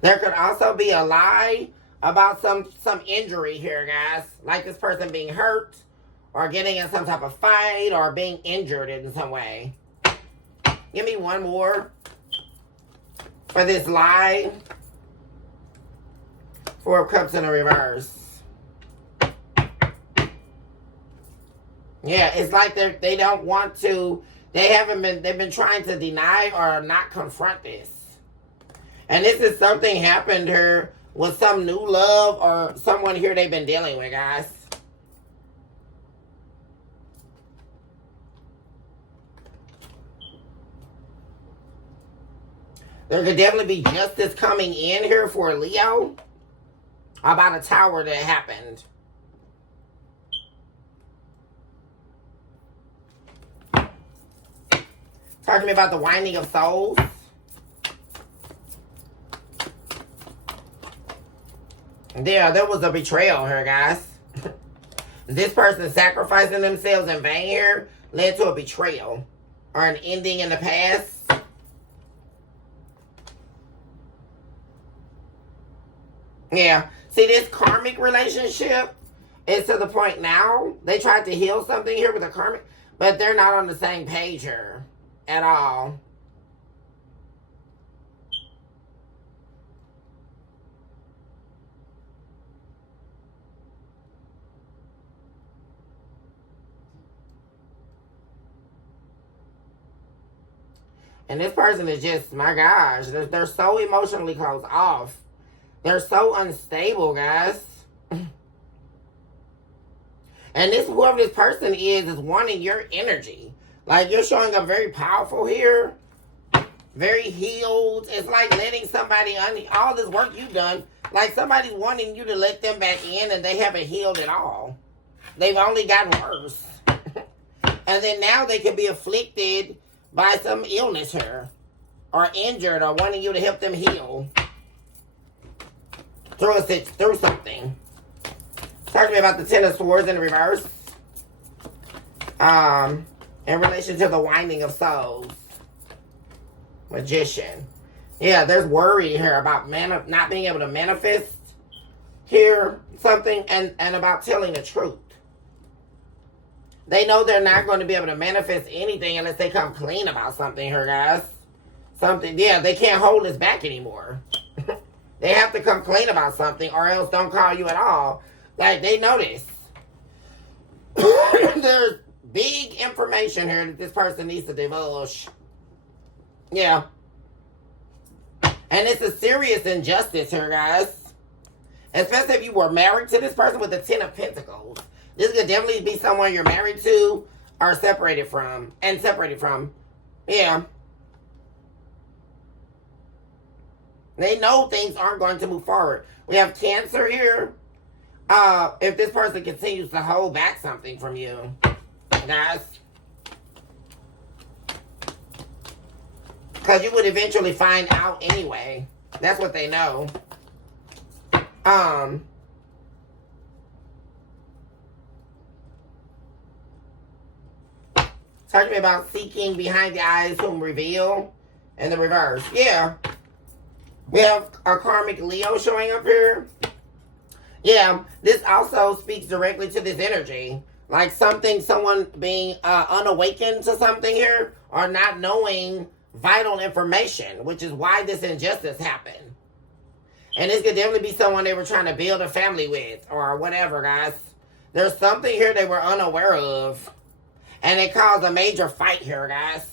There could also be a lie about some injury here, guys. Like this person being hurt or getting in some type of fight or being injured in some way. Give me one more for this lie. Four of Cups in the reverse. Yeah, it's like they don't want to, they've been trying to deny or not confront this. And this is something happened here with some new love or someone here they've been dealing with, guys. There could definitely be justice coming in here for Leo about a tower that happened. Talk to me about the winding of souls. There was a betrayal here, guys. This person sacrificing themselves in vain here led to a betrayal or an ending in the past. Yeah. See, this karmic relationship is to the point now. They tried to heal something here with a karmic, but they're not on the same page here at all. And this person is just, my gosh, they're so emotionally closed off. They're so unstable, guys. And this, whoever this person is wanting your energy. Like, you're showing up very powerful here. Very healed. It's like letting somebody, all this work you've done, like somebody's wanting you to let them back in and they haven't healed at all. They've only gotten worse. And then now they could be afflicted by some illness here, or injured, or wanting you to help them heal through something. Talk to me about the Ten of Swords in reverse. In relation to the winding of souls. Magician. Yeah, there's worry here about not being able to manifest here something, and about telling the truth. They know they're not going to be able to manifest anything unless they come clean about something here, guys. Something, yeah, they can't hold this back anymore. They have to come clean about something or else don't call you at all. Like, they know this. There's big information here that this person needs to divulge. Yeah. And it's a serious injustice here, guys. Especially if you were married to this person with the Ten of Pentacles. This could definitely be someone you're married to or separated from. Yeah. They know things aren't going to move forward. We have Cancer here. If this person continues to hold back something from you, guys. Because you would eventually find out anyway. That's what they know. Talk to me about seeking behind the eyes whom reveal in the reverse. Yeah. We have a karmic Leo showing up here. Yeah. This also speaks directly to this energy. Like someone being unawakened to something here, or not knowing vital information, which is why this injustice happened. And this could definitely be someone they were trying to build a family with or whatever, guys. There's something here they were unaware of. And it caused a major fight here, guys.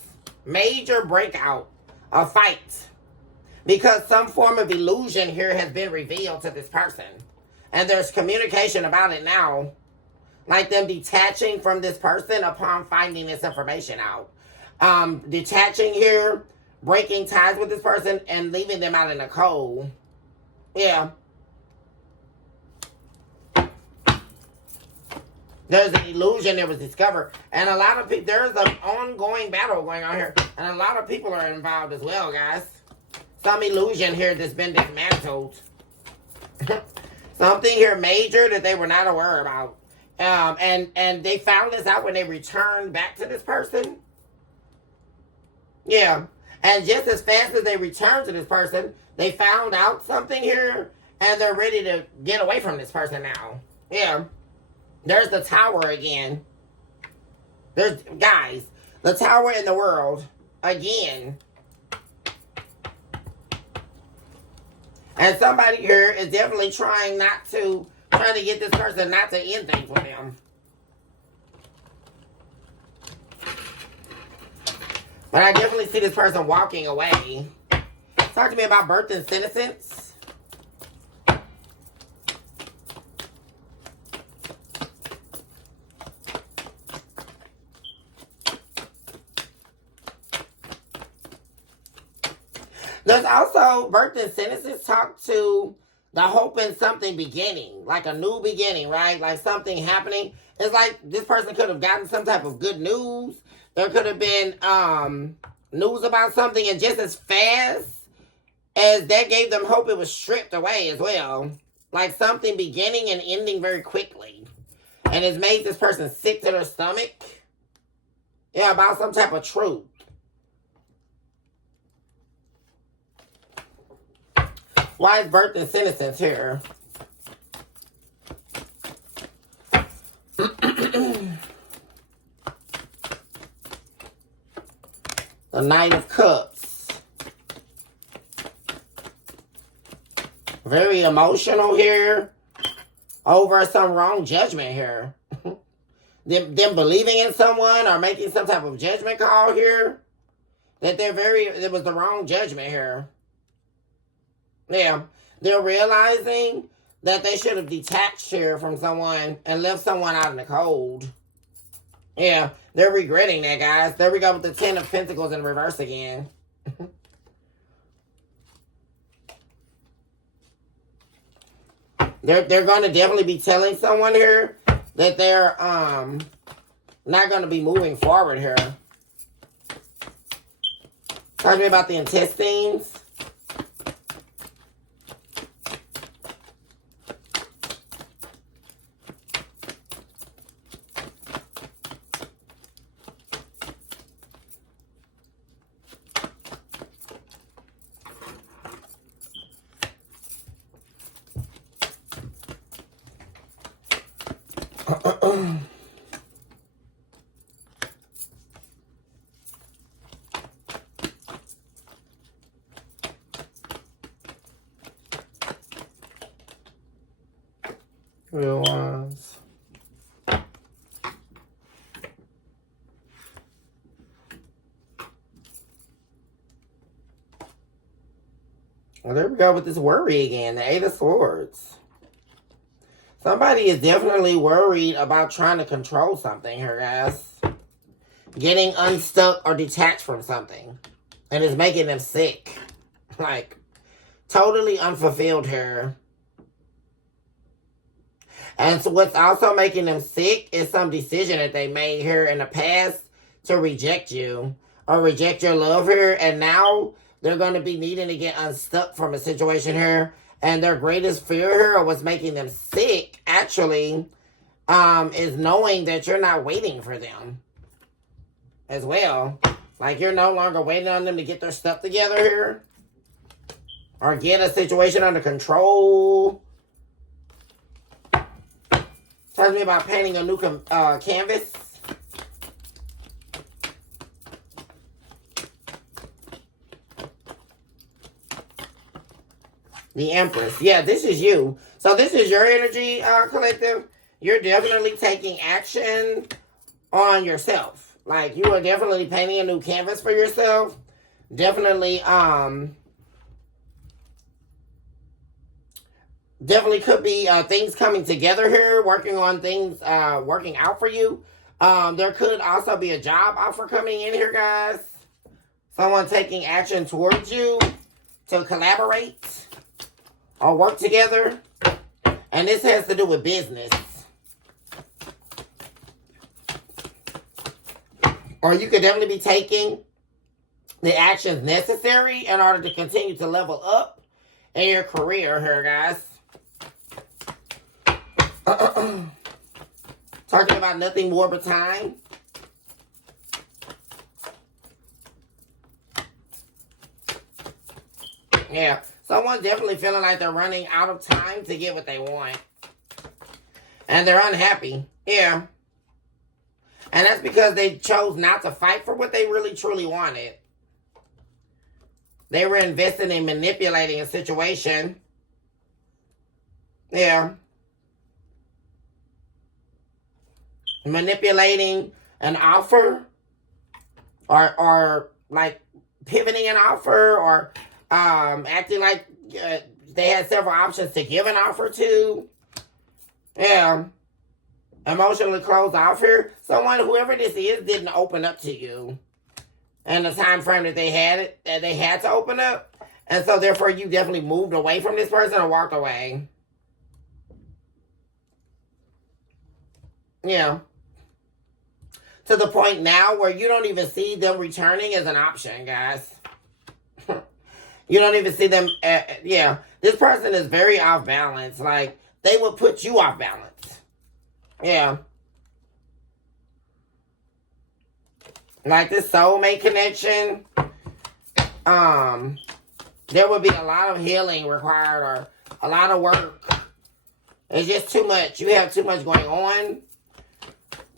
Major breakout. A fight. Because some form of illusion here has been revealed to this person. And there's communication about it now. Like them detaching from this person upon finding this information out. Detaching here, breaking ties with this person, and leaving them out in the cold. Yeah. There's an illusion that was discovered. And a lot of people, there's an ongoing battle going on here. And a lot of people are involved as well, guys. Some illusion here that's been dismantled. Something here major that they were not aware about. And they found this out when they returned back to this person. Yeah. And just as fast as they returned to this person, they found out something here. And they're ready to get away from this person now. Yeah. There's the Tower again. There's, guys, the Tower in the world again. And somebody here is definitely trying to get this person not to end things with them. But I definitely see this person walking away. Talk to me about birth and senescence. There's also birth and sentences talk to the hope in something beginning, like a new beginning, right? Like something happening. It's like this person could have gotten some type of good news. There could have been news about something, and just as fast as that gave them hope, it was stripped away as well. Like something beginning and ending very quickly. And it's made this person sick to their stomach. Yeah, about some type of truth. Why is birth and senescence here? The Knight of Cups. Very emotional here. Over some wrong judgment here. them believing in someone or making some type of judgment call here. That it was the wrong judgment here. Yeah, they're realizing that they should have detached here from someone and left someone out in the cold. Yeah, they're regretting that, guys. There we go with the Ten of Pentacles in reverse again. They're going to definitely be telling someone here that they're not going to be moving forward here. Talk to me about the intestines. Real ones. Well, there we go with this worry again. The Eight of Swords. Somebody is definitely worried about trying to control something here, guys. Getting unstuck or detached from something. And it's making them sick. Like, totally unfulfilled here. And so what's also making them sick is some decision that they made here in the past to reject you. Or reject your love here. And now they're going to be needing to get unstuck from a situation here. And their greatest fear here, or what's making them sick, actually, is knowing that you're not waiting for them as well. Like, you're no longer waiting on them to get their stuff together here. Or get a situation under control. Talk to me about painting a new canvas. The Empress. Yeah, this is you. So this is your energy, collective. You're definitely taking action on yourself. Like, you are definitely painting a new canvas for yourself. Definitely, definitely could be things coming together here. Working on things, working out for you. There could also be a job offer coming in here, guys. Someone taking action towards you to collaborate or work together. And this has to do with business. Or you could definitely be taking the actions necessary in order to continue to level up in your career here, guys. Talking about nothing more but time. Yeah. Someone's definitely feeling like they're running out of time to get what they want. And they're unhappy. Yeah. And that's because they chose not to fight for what they really truly wanted. They were invested in manipulating a situation. Yeah. Manipulating an offer. Or like pivoting an offer. Or acting like they had several options to give an offer to. Yeah. Emotionally closed off here. Someone, whoever this is, didn't open up to you in the time frame that they had to open up. And so therefore you definitely moved away from this person or walked away. Yeah. To the point now where you don't even see them returning as an option, guys. You don't even see them. Yeah. This person is very off balance. Like, they would put you off balance. Yeah. Like this soulmate connection. There would be a lot of healing required or a lot of work. It's just too much. You have too much going on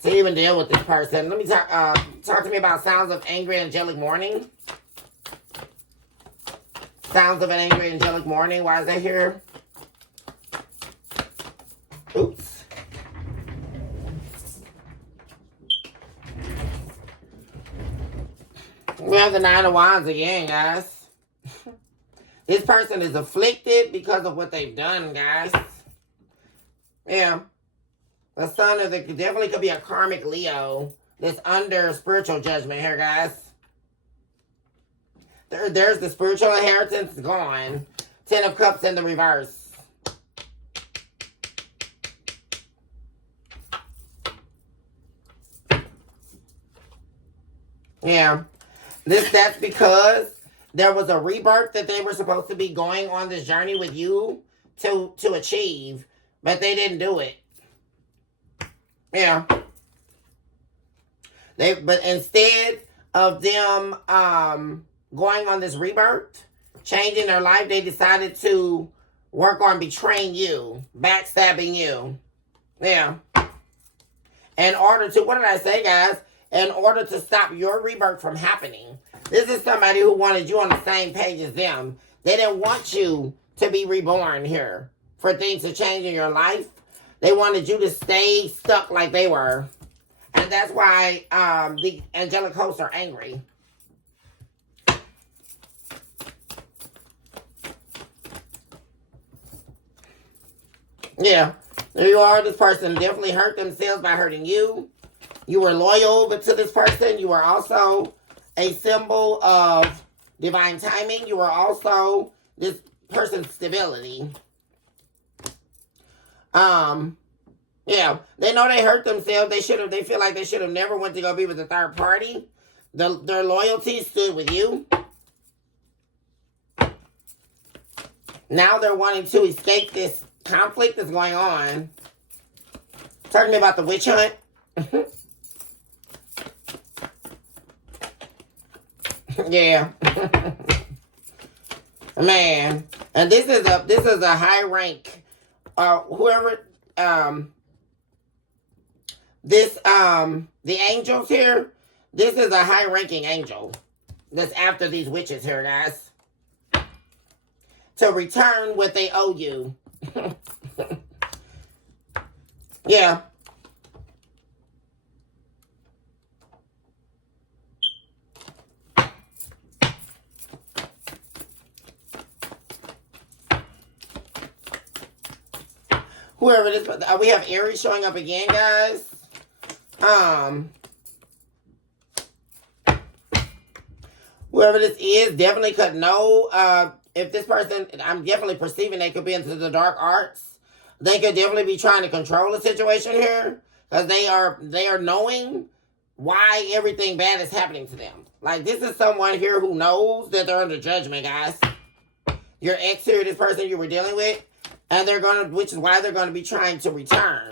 to even deal with this person. Let me talk to me about sounds of angry angelic mourning. Sounds of an angry angelic mourning. Why is that here? Oops. We have the Nine of Wands again, guys. This person is afflicted because of what they've done, guys. Yeah. The sun of definitely could be a karmic Leo that's under spiritual judgment here, guys. There's the spiritual inheritance gone. 10 of Cups in the reverse. Yeah. That's because there was a rebirth that they were supposed to be going on this journey with you to achieve, but they didn't do it. Yeah. But instead of them going on this rebirth, changing their life, they decided to work on betraying you, backstabbing you. Yeah. In order to, what did I say, guys? In order to stop your rebirth from happening. This is somebody who wanted you on the same page as them. They didn't want you to be reborn here for things to change in your life. They wanted you to stay stuck like they were. And that's why the angelic hosts are angry. Yeah. There you are. This person definitely hurt themselves by hurting you. You were loyal to this person. You were also a symbol of divine timing. You were also this person's stability. Yeah, they know they hurt themselves. They feel like they should have never went to go be with a third party. Their loyalty stood with you. Now they're wanting to escape this conflict that's going on. Talk to me about the witch hunt. Yeah. Man. And this is a high rank whoever the angels here, this is a high ranking angel that's after these witches here, guys, to return what they owe you. Yeah. Whoever it is, we have Aries showing up again, guys. Whoever this is definitely could know. If this person, I'm definitely perceiving they could be into the dark arts. They could definitely be trying to control the situation here, because they are knowing why everything bad is happening to them. Like, this is someone here who knows that they're under judgment, guys. Your ex here, this person you were dealing with. And which is why they're going to be trying to return,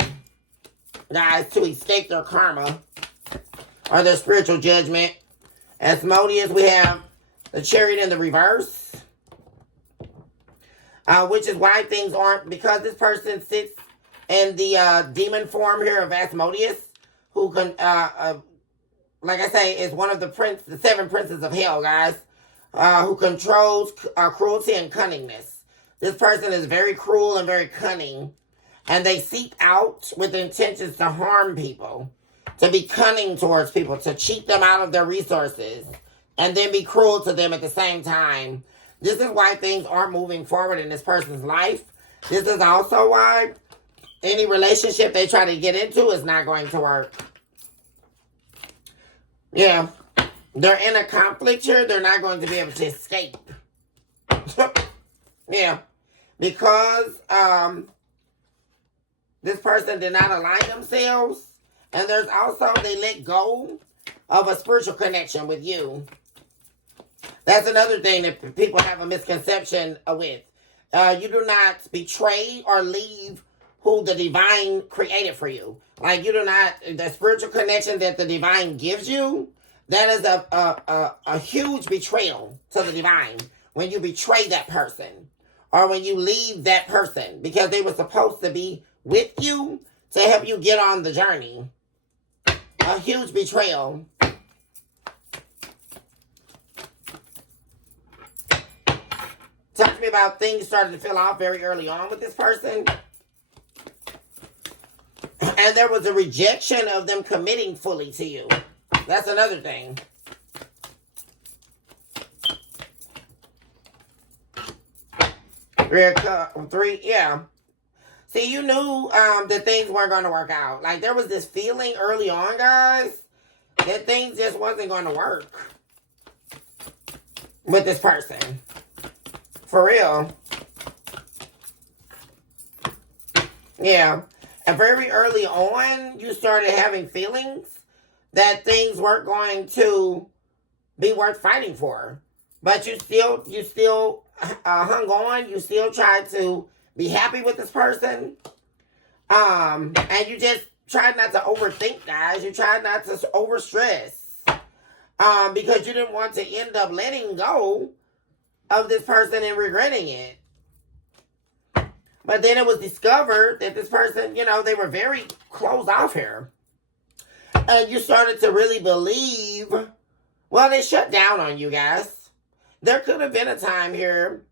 guys, to escape their karma or their spiritual judgment. Asmodeus, we have the Chariot in the reverse, which is why things aren't, because this person sits in the demon form here of Asmodeus, who can, like I say, is one of the 7 princes of hell, guys, who controls cruelty and cunningness. This person is very cruel and very cunning, and they seek out with intentions to harm people, to be cunning towards people, to cheat them out of their resources, and then be cruel to them at the same time. This is why things aren't moving forward in this person's life. This is also why any relationship they try to get into is not going to work. Yeah. They're in a conflict here. They're not going to be able to escape. Yeah. Because this person did not align themselves. And there's also, they let go of a spiritual connection with you. That's another thing that people have a misconception with. You do not betray or leave who the divine created for you. Like, you do not, the spiritual connection that the divine gives you, that is a huge betrayal to the divine when you betray that person or when you leave that person because they were supposed to be with you to help you get on the journey. A huge betrayal. Talk to me about things starting to feel off very early on with this person. And there was a rejection of them committing fully to you. That's another thing. Three, yeah. See, you knew that things weren't going to work out. Like, there was this feeling early on, guys, that things just wasn't going to work with this person. For real. Yeah. And very early on, you started having feelings that things weren't going to be worth fighting for. But you still hung on. You still tried to be happy with this person. And you just tried not to overthink, guys. You tried not to overstress. Because you didn't want to end up letting go of this person and regretting it. But then it was discovered that this person, they were very closed off here. And you started to really believe, well, they shut down on you guys. There could have been a time here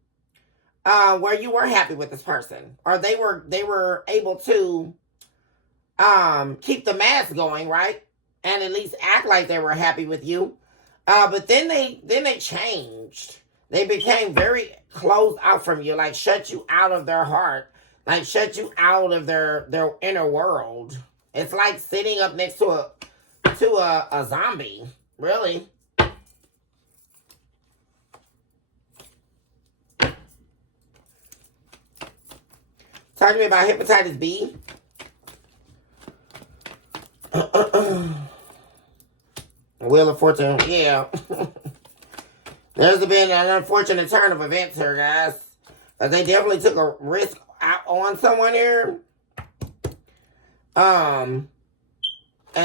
where you were happy with this person. Or they were able to keep the mask going, right? And at least act like they were happy with you. But then they changed. They became very closed out from you, like shut you out of their heart, like shut you out of their inner world. It's like sitting up next to a zombie, really. Talk to me about hepatitis B. Wheel of Fortune, yeah. There's been an unfortunate turn of events here, guys. They definitely took a risk out on someone here. And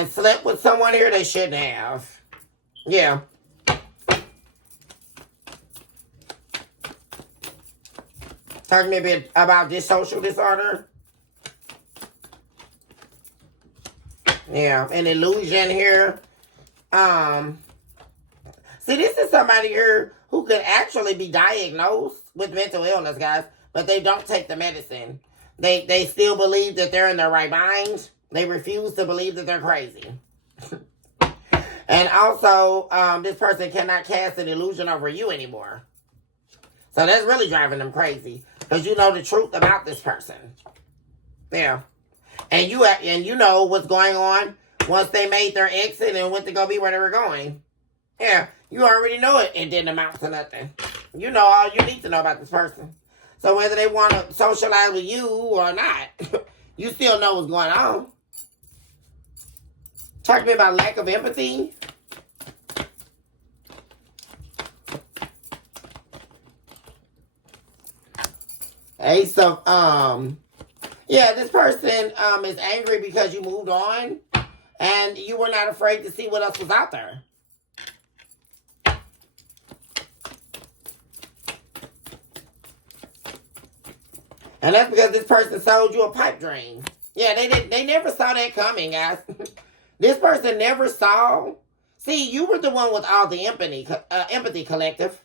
slept with someone here they shouldn't have. Yeah. Talk to me a bit about this social disorder. Yeah, an illusion here. See, this is somebody here who could actually be diagnosed with mental illness, guys, but they don't take the medicine. They still believe that they're in their right mind. They refuse to believe that they're crazy. And also, this person cannot cast an illusion over you anymore. So that's really driving them crazy. Because you know the truth about this person. Yeah. And you know what's going on once they made their exit and went to go be where they were going. Yeah, you already know it. It didn't amount to nothing. You know all you need to know about this person. So whether they want to socialize with you or not, you still know what's going on. Talk to me about lack of empathy. Ace of, yeah, this person is angry because you moved on and you were not afraid to see what else was out there. And that's because this person sold you a pipe dream. Yeah, they never saw that coming, guys. This person never saw. See, you were the one with all the empathy collective.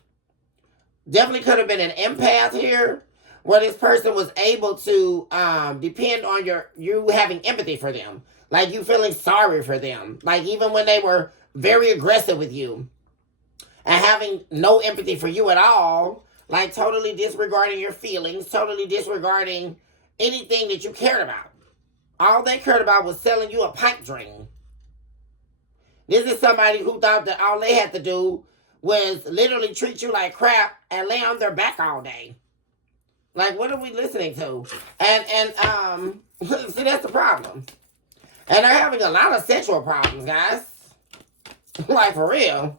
Definitely could have been an empath here, where this person was able to depend on you having empathy for them. Like you feeling sorry for them. Like even when they were very aggressive with you. And having no empathy for you at all. Like totally disregarding your feelings. Totally disregarding anything that you cared about. All they cared about was selling you a pipe dream. This is somebody who thought that all they had to do was literally treat you like crap and lay on their back all day. Like, what are we listening to? And see, that's the problem. And they're having a lot of sexual problems, guys. Like, for real.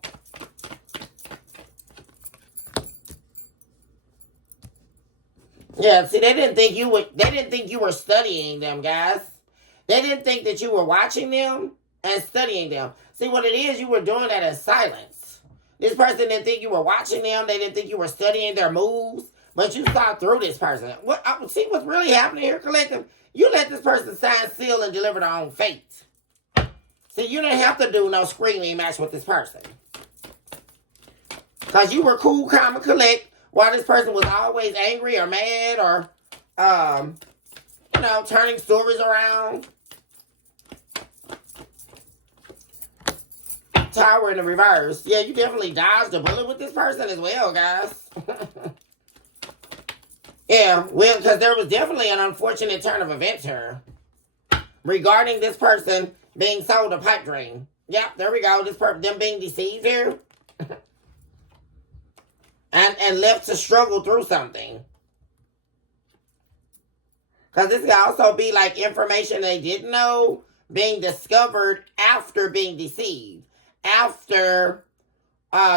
Yeah, see, they didn't think you were studying them, guys. They didn't think that you were watching them and studying them. See, what it is, you were doing that in silence. This person didn't think you were watching them. They didn't think you were studying their moves. But you saw through this person. See what's really happening here, collective? You let this person sign, seal, and deliver their own fate. See, you didn't have to do no screaming match with this person. Because you were cool, calm, and collect, while this person was always angry or mad or, turning stories around. Tower in the reverse. Yeah, you definitely dodged a bullet with this person as well, guys. Yeah, well, because there was definitely an unfortunate turn of events here regarding this person being sold a pipe dream. Yep, there we go. Them being deceived here and left to struggle through something. Because this could also be like information they didn't know being discovered after being deceived, after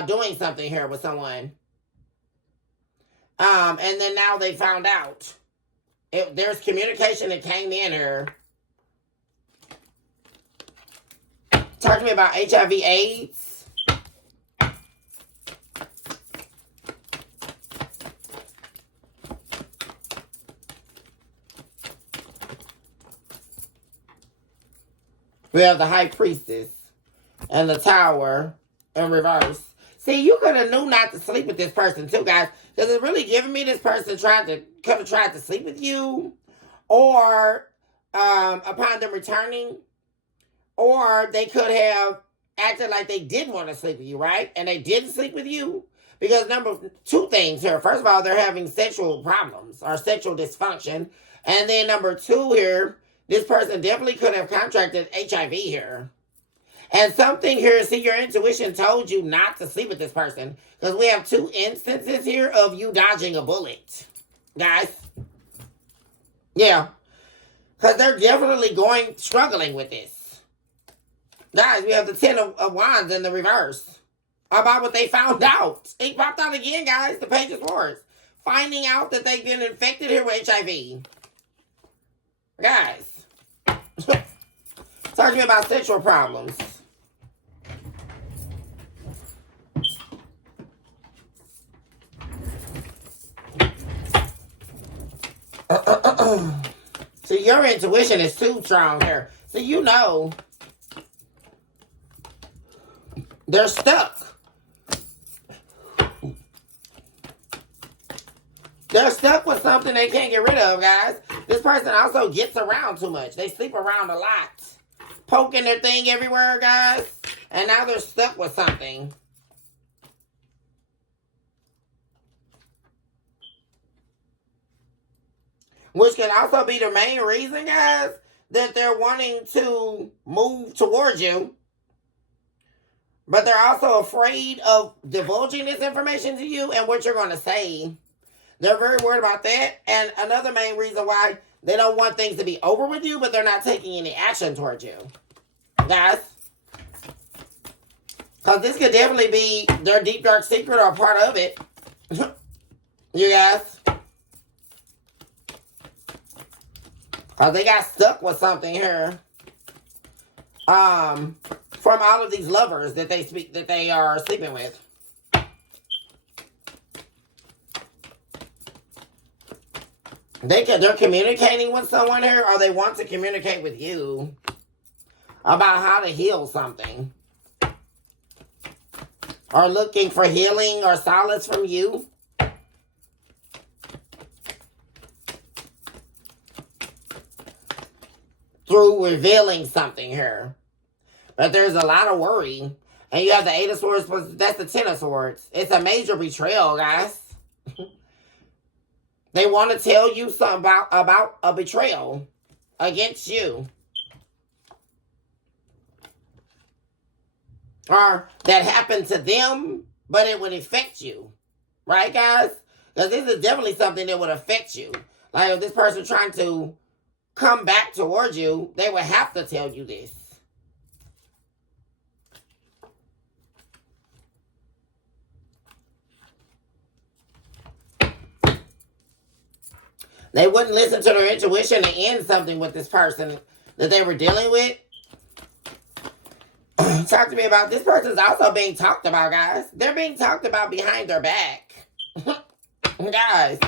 doing something here with someone. And then now they found out. There's communication that came in here. Talk to me about HIV/AIDS. We have the High Priestess and the Tower in reverse. See, you could have knew not to sleep with this person too, guys. Because it's really giving me this person could have tried to sleep with you. Or upon them returning. Or they could have acted like they did want to sleep with you, right? And they didn't sleep with you. Because two things here. First of all, they're having sexual problems or sexual dysfunction. And then number two here, this person definitely could have contracted HIV here. And something here, see, your intuition told you not to sleep with this person. Because we have two instances here of you dodging a bullet. Guys. Yeah. Because they're definitely struggling with this. Guys, we have the Ten of Wands in the reverse. About what they found out. It popped out again, guys. The Page of Swords. Finding out that they've been infected here with HIV. Guys. Talk to me about sexual problems. See, your intuition is too strong here. So you know they're stuck. They're stuck with something they can't get rid of, guys. This person also gets around too much. They sleep around a lot. Poking their thing everywhere, guys. And now they're stuck with something. Which can also be the main reason, guys, that they're wanting to move towards you. But they're also afraid of divulging this information to you and what you're going to say. They're very worried about that. And another main reason why they don't want things to be over with you, but they're not taking any action towards you. Guys. Because this could definitely be their deep, dark secret or a part of it. You guys. Because they got stuck with something here. From all of these lovers that they are sleeping with. They're communicating with someone here, or they want to communicate with you about how to heal something. Or looking for healing or solace from you. Through revealing something here. But there's a lot of worry. And you have the Eight of Swords, that's the Ten of Swords. It's a major betrayal, guys. They want to tell you something about a betrayal against you. Or that happened to them, but it would affect you. Right, guys? Because this is definitely something that would affect you. Like, if this person trying to come back towards you, they would have to tell you this. They wouldn't listen to their intuition and end something with this person that they were dealing with. Talk to me about this person's also being talked about, guys. They're being talked about behind their back. Guys,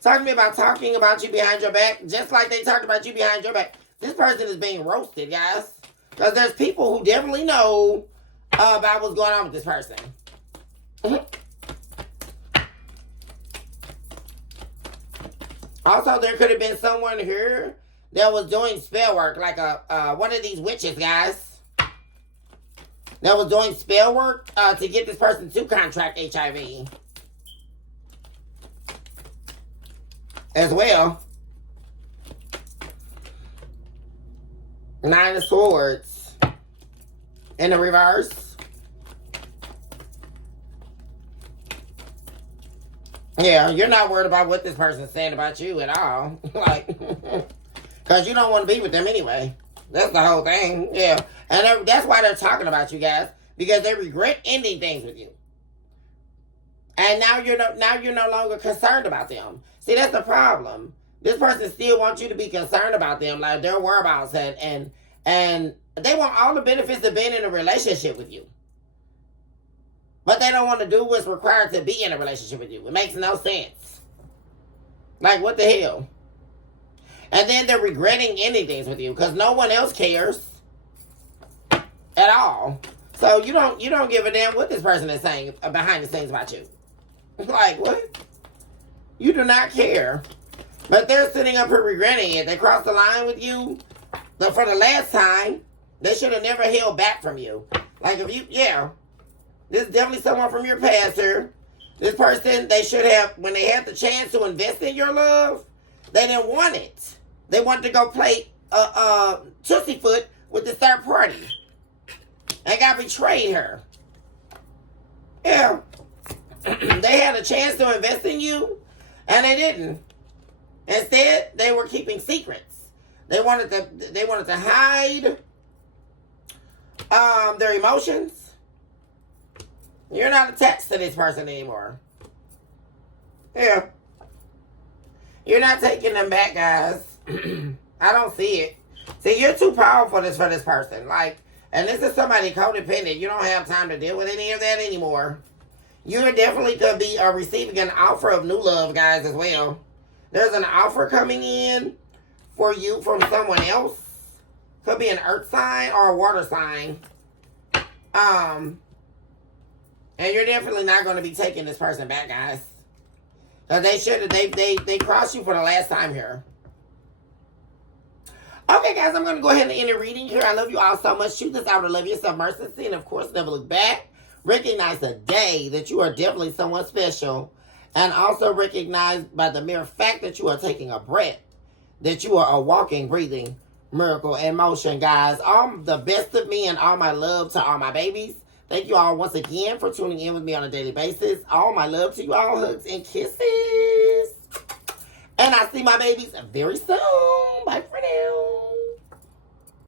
talk to me about talking about you behind your back, just like they talked about you behind your back. This person is being roasted, guys. Because there's people who definitely know about what's going on with this person. Also, there could have been someone here that was doing spell work, like one of these witches, guys, that was doing spell work to get this person to contract HIV as well. Nine of Swords in the reverse. Yeah, you're not worried about what this person's saying about you at all. Like, because you don't want to be with them anyway. That's the whole thing. Yeah. And that's why they're talking about you guys. Because they regret ending things with you. And now you're no longer concerned about them. See, that's the problem. This person still wants you to be concerned about them, like their whereabouts, and they want all the benefits of being in a relationship with you. But they don't want to do what's required to be in a relationship with you. It makes no sense. Like, what the hell? And then they're regretting ending things with you because no one else cares at all. So you don't give a damn what this person is saying behind the scenes about you. Like, what? You do not care. But they're sitting up here regretting it. They crossed the line with you. But for the last time, they should have never held back from you. Like, if you, yeah. This is definitely someone from your past here. This person, they should have, when they had the chance to invest in your love, they didn't want it. They wanted to go play Tootsie Foot with the third party. And got betrayed her. Yeah. They had a chance to invest in you, and they didn't. Instead, they were keeping secrets. They wanted to hide their emotions. You're not attached to this person anymore. Yeah. You're not taking them back, guys. I don't see it. See, you're too powerful for this person. Like, and this is somebody codependent. You don't have time to deal with any of that anymore. You're definitely could be receiving an offer of new love, guys, as well. There's an offer coming in for you from someone else. Could be an earth sign or a water sign. And you're definitely not going to be taking this person back, guys. Because they crossed you for the last time here. Okay, guys, I'm going to go ahead and end the reading here. I love you all so much. Shoot this out to love yourself, mercy, and of course, never look back. Recognize today that you are definitely someone special. And also recognize by the mere fact that you are taking a breath, that you are a walking, breathing miracle in motion, guys. All the best of me and all my love to all my babies. Thank you all once again for tuning in with me on a daily basis. All my love to you all. Hugs and kisses. And I see my babies very soon. Bye for now.